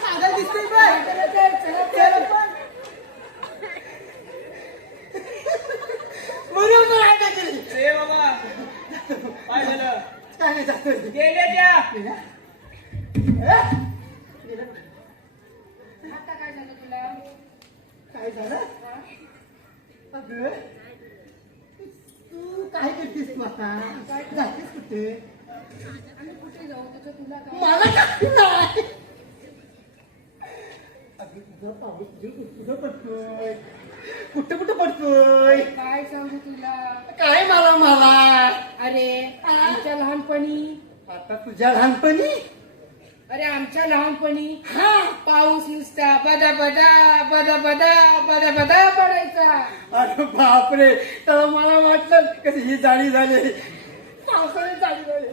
चांगलं दिसतंय बघ. चला पण. बरोबर आहे का तरी? ए बाबा काय झालं? काय नाही जातोय. गेल्या त्या. आता काय झालं तुला? काय झालं? अगं तू काय करतेस तू आता जातेस कुठे आम्ही कुठे जाऊ त्याचं तुला काय मला काय नाही अगं तुझा पाऊस तुझं पडतोय कुठं कुठं पडतोय काय सांगू तुला काय मला मला अरे आमच्या लहानपणी आता तुझ्या लहानपणी अरे आमच्या लहानपणी हा पाऊस नुसता बदा बदा बदा बदा बदा बदा पडायचा अरे बापरे तर मला वाटलं कशी ही जाळी झाली पावसाने जाळी झाली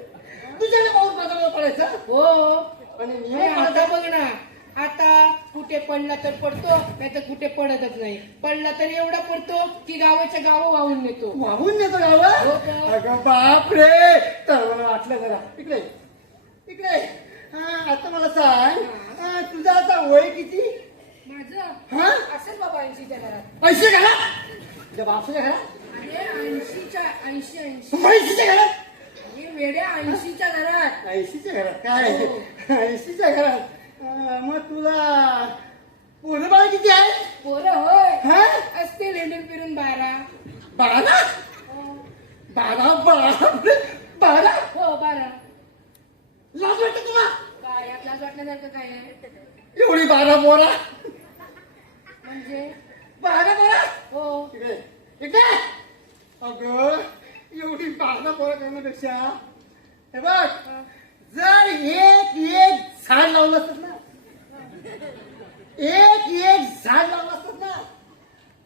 तुझ्याला पाऊस बदल पडायचा हो आणि आणि नियम आता बघ ना आता कुठे पडला तर पडतो नाही तर कुठे पडतच नाही पडला तर एवढा पडतो की गावाच्या गाव वाहून नेतो वाहून नेतो हो गाव का? अगं बापरे तर मला वाटलं जरा इकडे इकडे हा आता मला सांग तुझा आता वय किती माझं हा असेल बाबा 80च्या घरात पैसे घाला तुझ्या बापच्या घरात अरे 80 पैसेच्या घरात हे वेड्या 80च्या घरात 80च्या घरात काय 80च्या घरात मग तुला पोरं बाळ किती आहे पोरं होय हा असते लेंडून फिरून 12 12 12 12 हो 12 लाज वाटते तुला काय यात लाज वाटण्यासारखं काय आहे एवढी 12 पोरा म्हणजे 12 पोरा हो इकडे इकडे अगं एवढी 12 पोरं करण्यापेक्षा हे बघ जर एक झाड लावलं असत ना एक झाड लावलं असत ना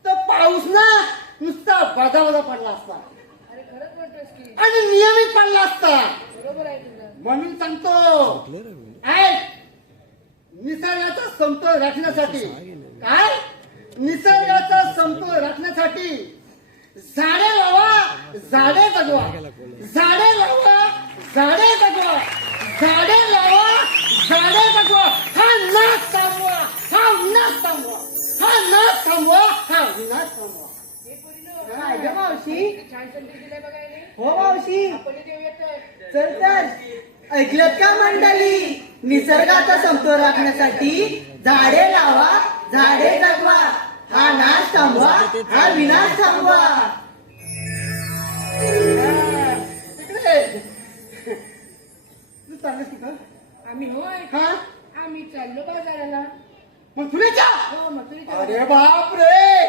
तर पाऊस ना नुसता बदा बदा पडला असता अरे खरंच म्हणतोस की आणि नियमित पडला असता बरोबर आहे तुझं म्हणून सांगतो ऐक निसर्गाचा समतोल राखण्यासाठी काय निसर्गाचा समतोल राखण्यासाठी झाडे लावा झाडे जगवा झाडे लावा झाडे जगवा झाडे लावा झाडे जगवा हा नाश थांबवा हा विनाश थांबवा हा नाश थांबवा हा विनाश थांबवा हे पोरीनं काय गं मावशी छान संदेश दिलाय बघायला हो मावशी आपण देऊया तर चल तर ऐकलं का मंडळी निसर्गाचा समतोल राखण्यासाठी झाडे लावा झाडे जगवा हा नाश थांबवा हा विनाश थांबवा तू चाललेस कुठं आम्ही होय हा आम्ही चाललो बाजाराला मग तुझ्या हो मथुरीच्या अरे बाप रे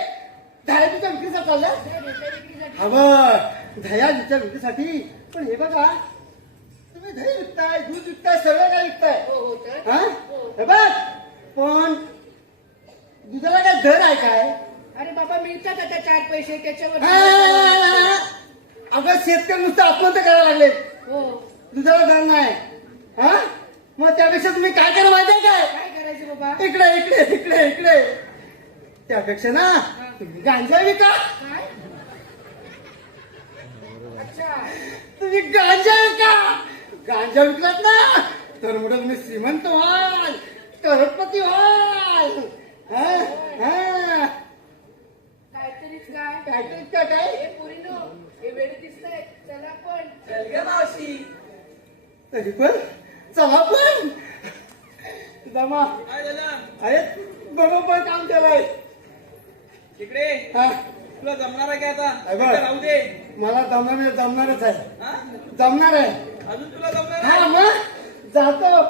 दह्याच्या विक्रीचा चालला विक्रीसाठी हवं दह्याच्या विक्रीसाठी पण हे बघा तुम्ही दही विकताय दूध विकताय सगळं काय विकताय हो हो तर हा हे बघ पण दुधाला काय दर आहे काय अरे बाबा मिळतात आता 4 पैसे त्याच्यावर हा, अगं शेतकरी नुसतं आत्महत्या करायला लागले हो दुधाला दर नाही हा मग त्यापेक्षा तुम्ही काय करा माहितीये काय काय करायचं बाबा इकडे इकडे इकडे इकडे त्यापेक्षा ना तुम्ही गांजा विका काय अच्छा तुम्ही गांजा विका गांजा विकलात ना तर मोठं तुम्ही श्रीमंत व्हाल करोडपती व्हाल हा हा काहीतरीच काय काय तर काय हे पोरीनो हे वेळ दिसतंय चला पण चल ग मावशी तरी पण चला पण जमा काय झालं अरे बरोबर काम केलंय तिकडे हा तुला जमणार आहे का आता अरे बा. इकडे राहू दे मला जमणारच आहे हा जमणार आहे अजून तुला जमणार हा आहे मग जातो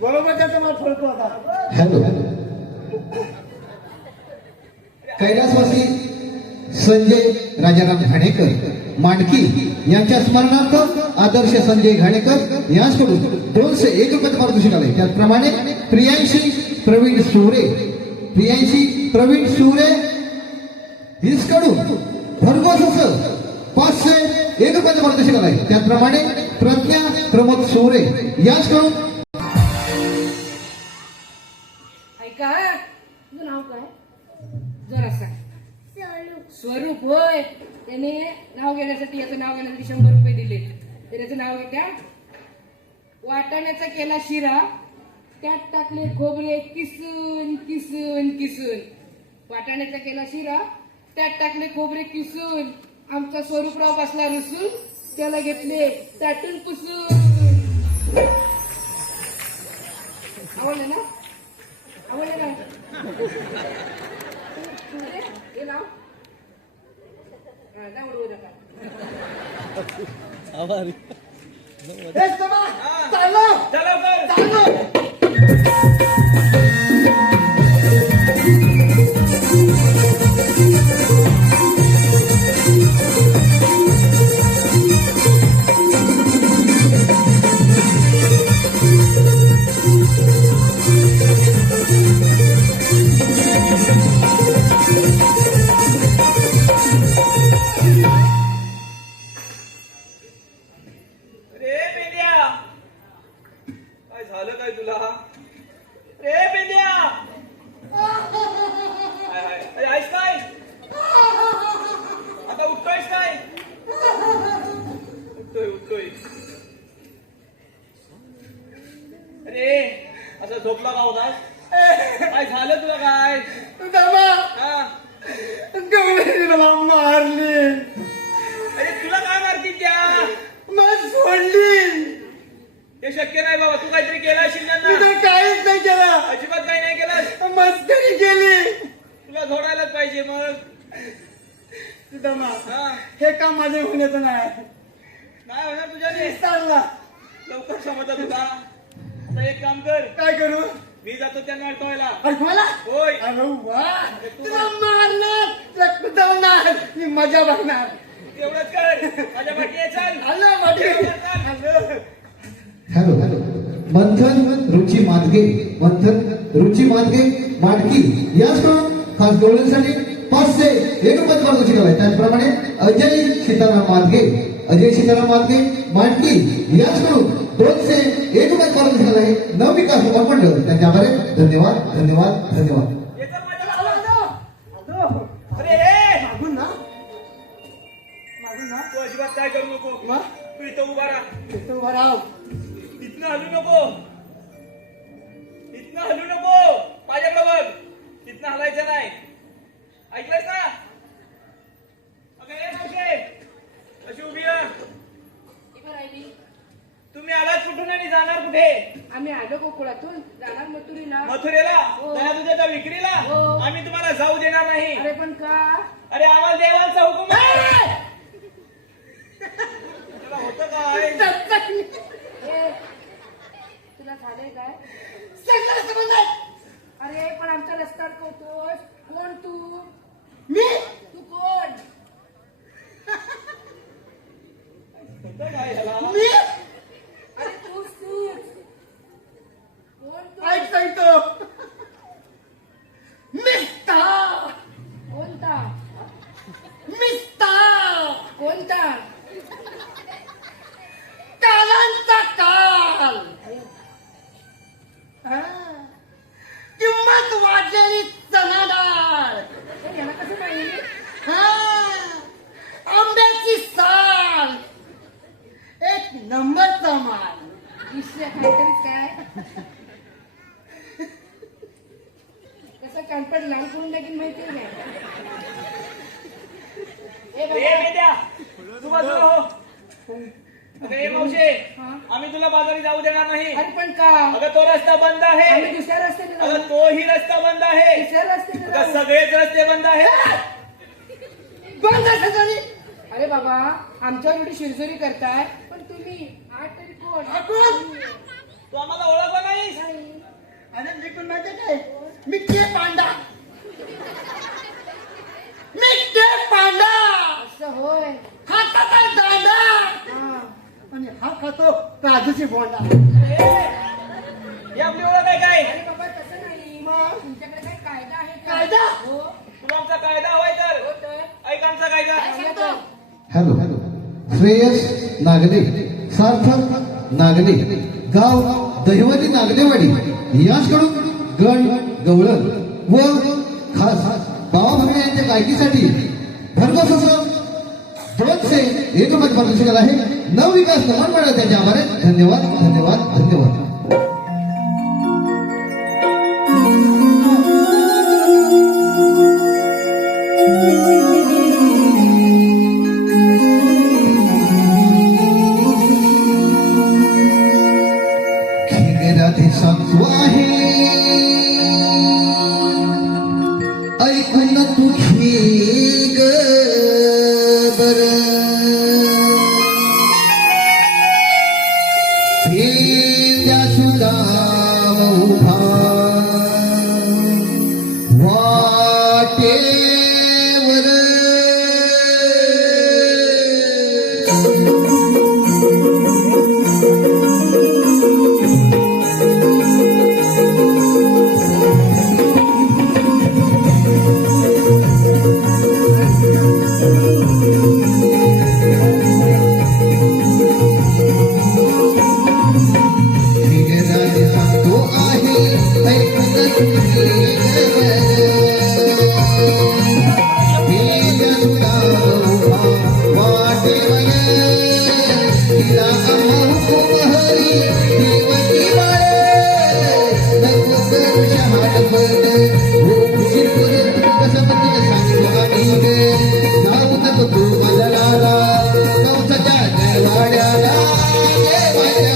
बरोबर त्याचं मला ठरतो आता हॅलो कैलासवासी संजय राजाराम घाणेकर मांडकी यांच्या स्मरणार्थ आदर्श संजय घाणेकर यांच्याकडून 201 रुपयाचं पारितोषिक आलंय त्याचप्रमाणे प्रियांशी प्रवीण सुरे हिसकडून भरघोस असं 501 रुपयाचं पारितोषिक आलंय त्याचप्रमाणे प्रज्ञा प्रमोद सुरे यांच्याकडून ऐका तुझं नाव काय जरा सांग स्वरूप होय त्याने नाव घेण्यासाठी याचं नाव घेण्यासाठी 100 रुपये दिले तर याचं नाव आहे त्या वाटाण्याचा केला शिरा त्यात टाकले खोबरे किसून किसून किसून वाटाण्याचा केला शिरा त्यात टाकले खोबरे किसून आमचा स्वरूपराव बसला रुसून त्याला घेतले चाटून पुसून आवडलं ना आवडलं ना ए, समा, चाललो. चला लवकर. चाललो. रे पेंड्या, काय झालं काय तुला? रे पेंड्या, अरे आहेस काय? आता उठतोयस काय? उठतोय. अरे असं झोपला का होतास? काय झालं तुला काय? दादा, हा? गवळीने मला मारली. अरे तुला काय मारतील त्या? मग सोडली. हे शक्य नाही बाबा, तू काहीतरी केलं असेल त्यांना. तुझं काहीच नाही केलं. अजिबात काही नाही केलं. मस्करी केली. तुला झोडायलाच पाहिजे मग. दादा, हा, हे काम माझ्या होण्याचं नाही. नाही होणार तुझ्याने. चालला. लवकर समजा तुला. आता एक काम कर, काय करू? मी जातो त्यांना अडकवायला. अडकवायला? होय. अरे वा, तुला मारणार, तुला कुदवणार, मी मजा बघणार. तेवढंच कर. माझ्या पाठी ये, चल. आलं वाटे. चल. हॅलो मंथन रुची मादगे माडकी याचकडून खास गवळणीसाठी 500 एक रुपयात पारितोषिक आलाय. त्याचप्रमाणे अजय सीताराम मादगे माडकी याचकडून 200 एक रुपयात पारितोषिक आलाय. नवविकास उपमंडळ त्यांच्या आभारी. धन्यवाद. ये चल माझ्या मागं. आलो. अरे ए, मागून ना. तू अजिबात काय करू नको. मग? तू इथं उभा राहा. इथं उभा राहा. इथनं हलू नको. माझ्याकडे बघ. इथनं हलायचं नाही. ऐकलंस ना? अगं ये मावशे, अशी उभी राहा. इकडे राहिली. तुम्ही आलात कुठून आणि जाणार कुठे? आम्ही आलो गोकुळातून, जाणार मथुरीला. मथुरेला? हो. तुझ्या विक्रीला? हो. आम्ही तुम्हाला जाऊ देणार नाही. अरे पण का? अरे आम्हाला देवांचा हुकूम आहे. तुला होतं काय? ए, तुला झालंय काय? सगळं समजलं. अरे पण आमचा रस्ता अडकवतोस. कोण तू? मी तू कोण? होतं काय ह्याला? मी अरे तूच. कोण तू? ऐक सांगतो. मिस्ता कोणता? कालांचा काल. हा. किंमत वाढलेली चना डाळ. ए, याला कसं माहिती? हा. आंब्याची साल. एक नंबरचा माल. विषय काहीतरीच काय? कसं कानपड लाल करून टाकीन माहिती नाही. ए ए बाबा. मेंढ्या, तू बाजूला हो. अगं ए मावशे, हा? आम्ही तुला बाजारी जाऊ देणार नाही. अरे पण का? अगं तो रस्ता बंद आम्ही आहे. दुसऱ्या रस्त्याने अगं जाऊ. तोही रस्ता बंद आहे. दुसऱ्या रस्त्याने अगं जाऊ. सगळेच रस्ते बंद आहेत. बंद झाली. अरे बाबा, आमच्यावर एवढी शिरजोरी करताय, पण तुम्ही आठ तरी कोण? आपण तू आम्हाला ओळखलं नाहीस? अरे मी पण माहिती काय, मी के पांडा. असं होय. हाताचा दांडा हा. आणि हा खातो काजूची बोंडा. ए, ही आपली ओळख आहे काय? अरे बाबा तसं नाही. मग? तुमच्याकडे काय कायदा आहे का? कायदा? हो. तुला आमचा कायदा हवाय तर हो तर. ऐक आमचा कायदा. सांगा तर. हॅलो श्रेयस नागले, सार्थक नागले, गाव दहिवली नागलेवाडी याचकडून गण गवळण व खास बाबा भरणे यांच्या गायकीसाठी भरघोस असं 200 एक रुपयात पारितोषिक आहे. नवविकास नमन मंडळ त्यांच्या आभारी. धन्यवाद. राधे सांगतो आहे ऐकून तू घे ग बरं. देवय तिला हुकुम हरी देवकी बाळे नको करू शहाणपण हो शिरपूर कसं तुला सांगू आम्ही गे जाऊ नको तू बदलाला कौसाच्या देवाड्याला देवाच्या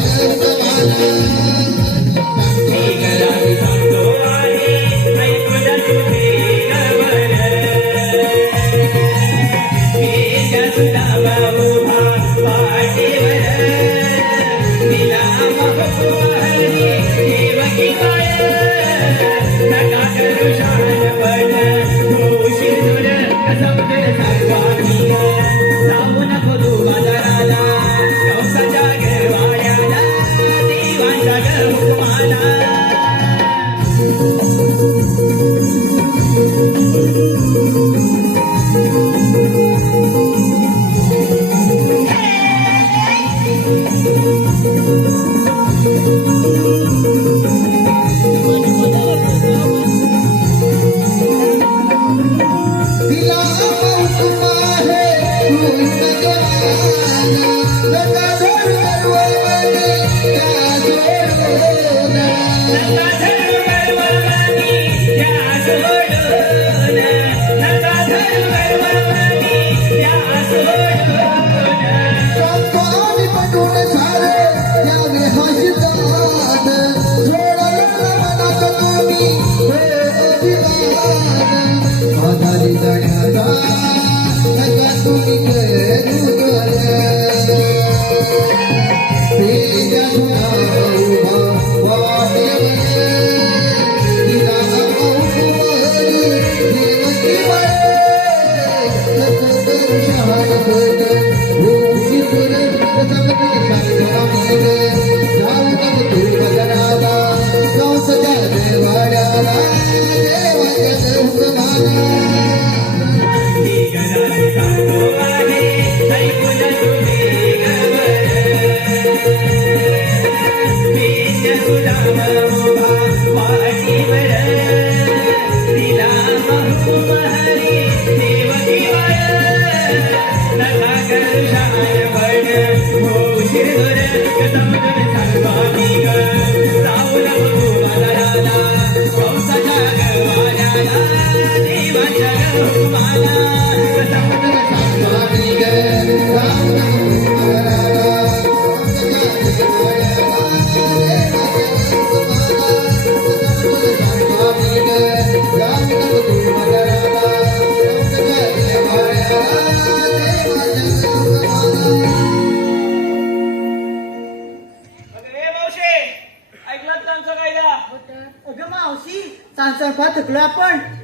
सांगता थकलो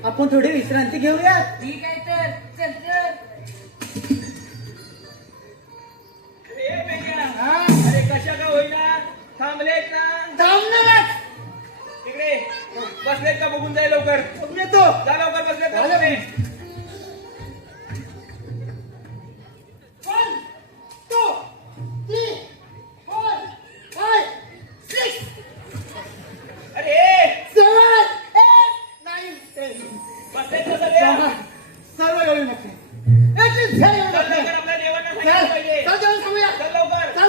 आपण थोडी विश्रांती घेऊया. ठीक आहे तर चल चल. अरे कशा का होईना थांबलेत ना. थांबणारच. तिकडे बसलेत का बघून जाईल लवकर. बघून येतो. जा लवकर बसलेत का बघून ये. 1 2 3 4 5 6 अरे 7 8 9 10 बसलेत का सगळे. सर्व एवढे नसते. चल लवकर आपल्या देवांना सांगितलं पाहिजे. चल जाऊन सांगूया. चल लवकर. चल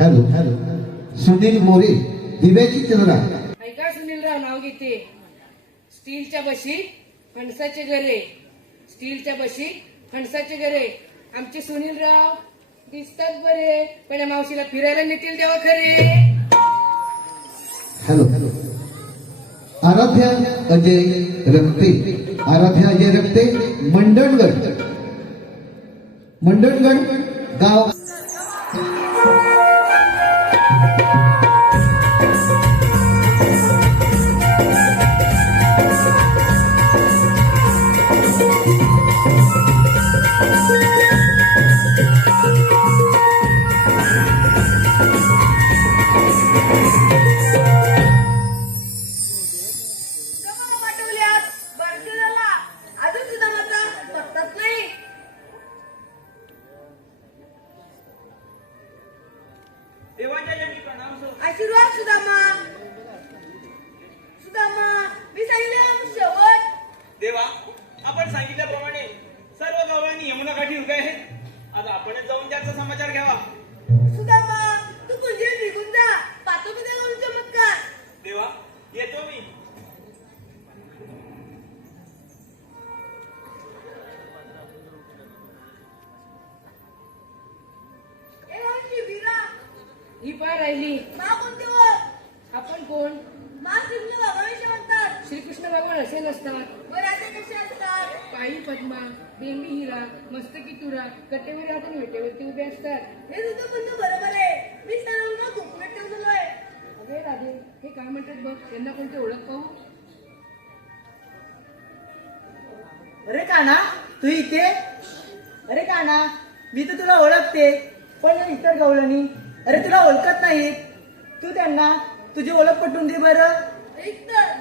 हॅलो हॅलो सुनील मोरे दिव्याची चंद्रा. ऐका सुनीलराव नाव घेते. स्टीलच्या बशी फणसाचे गरे. स्टीलच्या बशी फणसाचे गरे. आमचे सुनीलराव दिसतात बरे पण या मावशीला फिरायला नेतील तेव्हा खरे. Hello hello Aaradhya Ajay Rakte. आराध्या अजय रक्ते मंडणगड. मंडणगड गाव. पाठवल्यात वर्ष झाला अजून सुद्धा मात्र पत्ताच नाही. राहिली. मा कोणती वर आपण कोण? मा श्रीकृष्ण भगवान म्हणतात. श्रीकृष्ण भगवान असे नसतात. बऱ्याचे कसे असतात. पायी पद्मा, बेंबी हिरा, मस्तकी तुरा, कटेवर हातून विटेवरती उभे असतात. हे तुझं म्हणणं बरोबर आहे. मी सर्वांना खूप नाट्य झालोय. अगे राधे, हे काय म्हणतात बघ, त्यांना कोणती ओळख पाहू? अरे काना, तू इथे? अरे काना, मी तर तुला ओळखते, पण या इतर गवळणी अरे तुला ओळखत नाहीत. तू त्यांना तुझी ओळख पटवून दे बरं. एक तर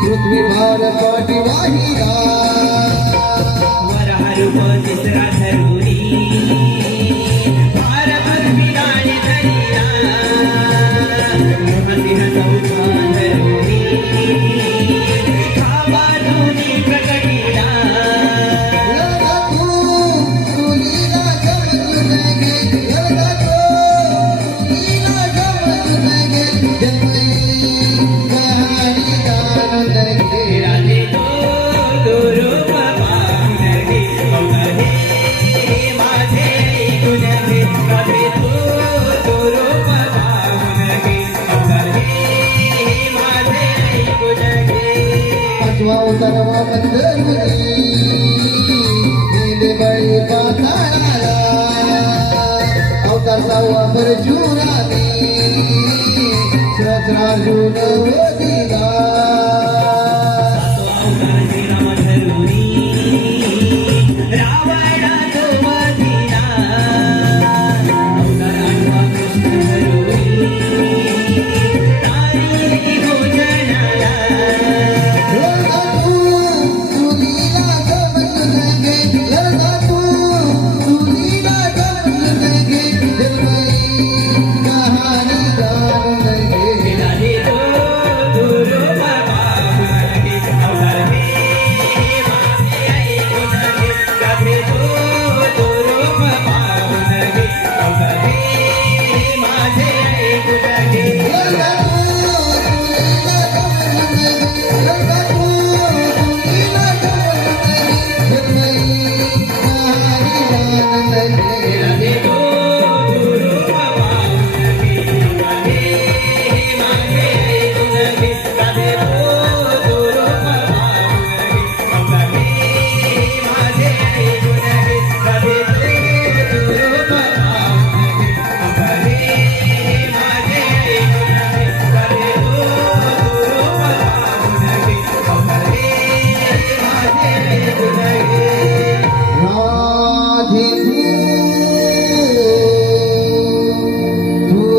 पृथ्वी भार पाठी वाहिला तिसरा धरुरी भार भरविराने धरिया मोहसिंह चौथा धरुरी खावा दोन्ही प्रकटिला राधे तो रूप पाहून घे हे माझे ऐकून घे राधे तो रूप पाहून घे हे माझे ऐकून घे पाचवा उतरवा मंदरुनी नीले बळी पाताळाला अवतार सहावा परशुरामी सहस्रार्जुन दिला कहानी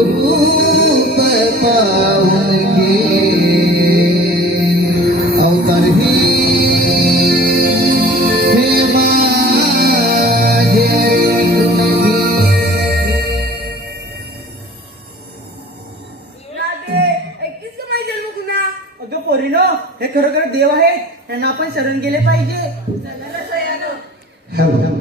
रूप पाहून घे अवतार ही हे माझे राधे ऐकतीस का माझी जन्मकुना अगं पोरीनो, हे खरोखर देव आहेत, त्यांना आपण शरण गेले पाहिजे. चला सयानो हॅलो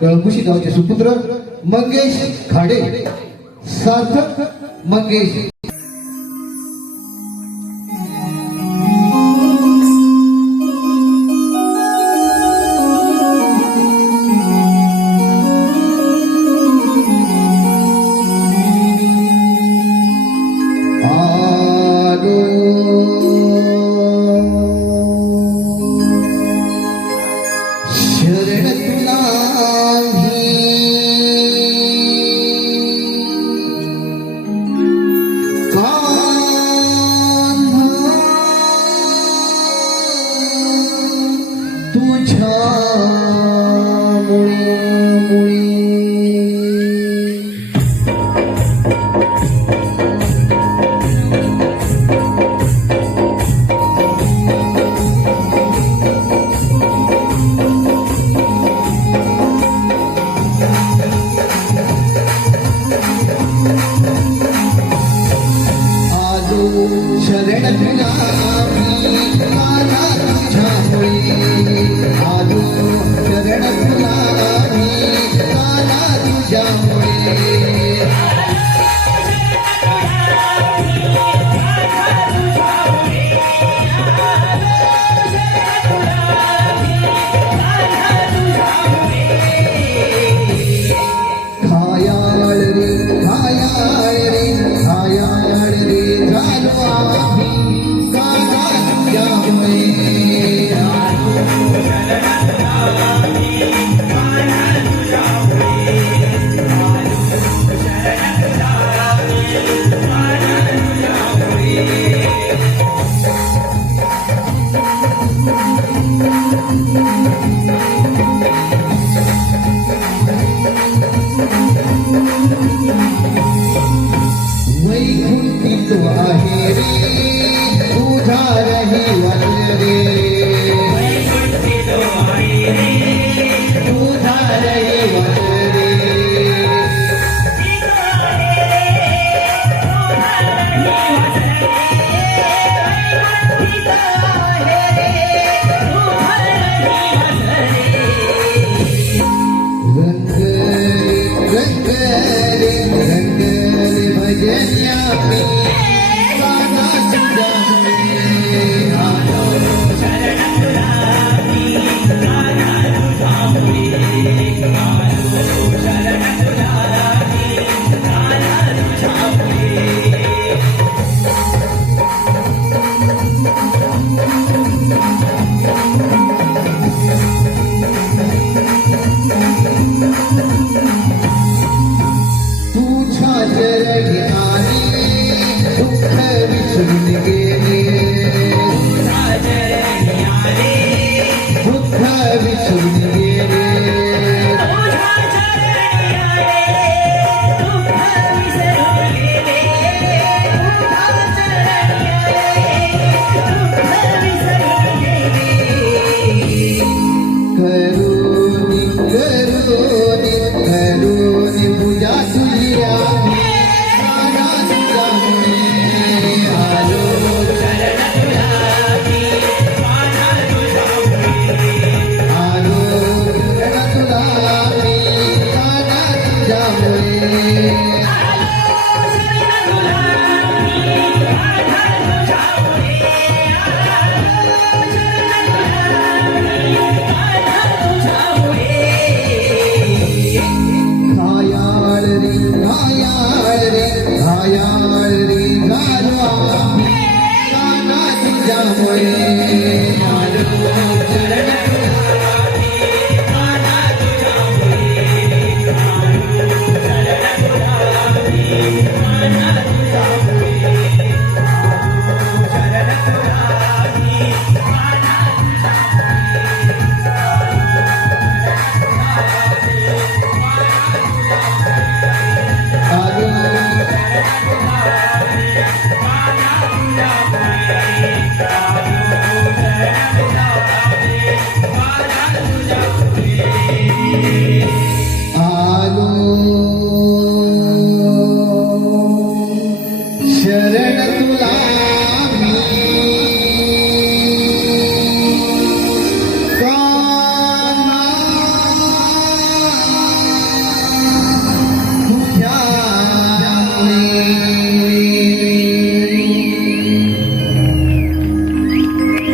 कळंबुशी गावचे सुपुत्र मंगेश खाडे सार्थक मंगेश शरण तुला तुझ्या शरण तुला काना तुझ्यामुळे आलो शरण तुला काना तुझ्यामुळे खायाळ रे झालो आम्ही काना तुझ्यामुळे वैकुंठी तो आहे रे तुझा रहिवास रे तुझा रहिवास रे रंग रे भजनिया में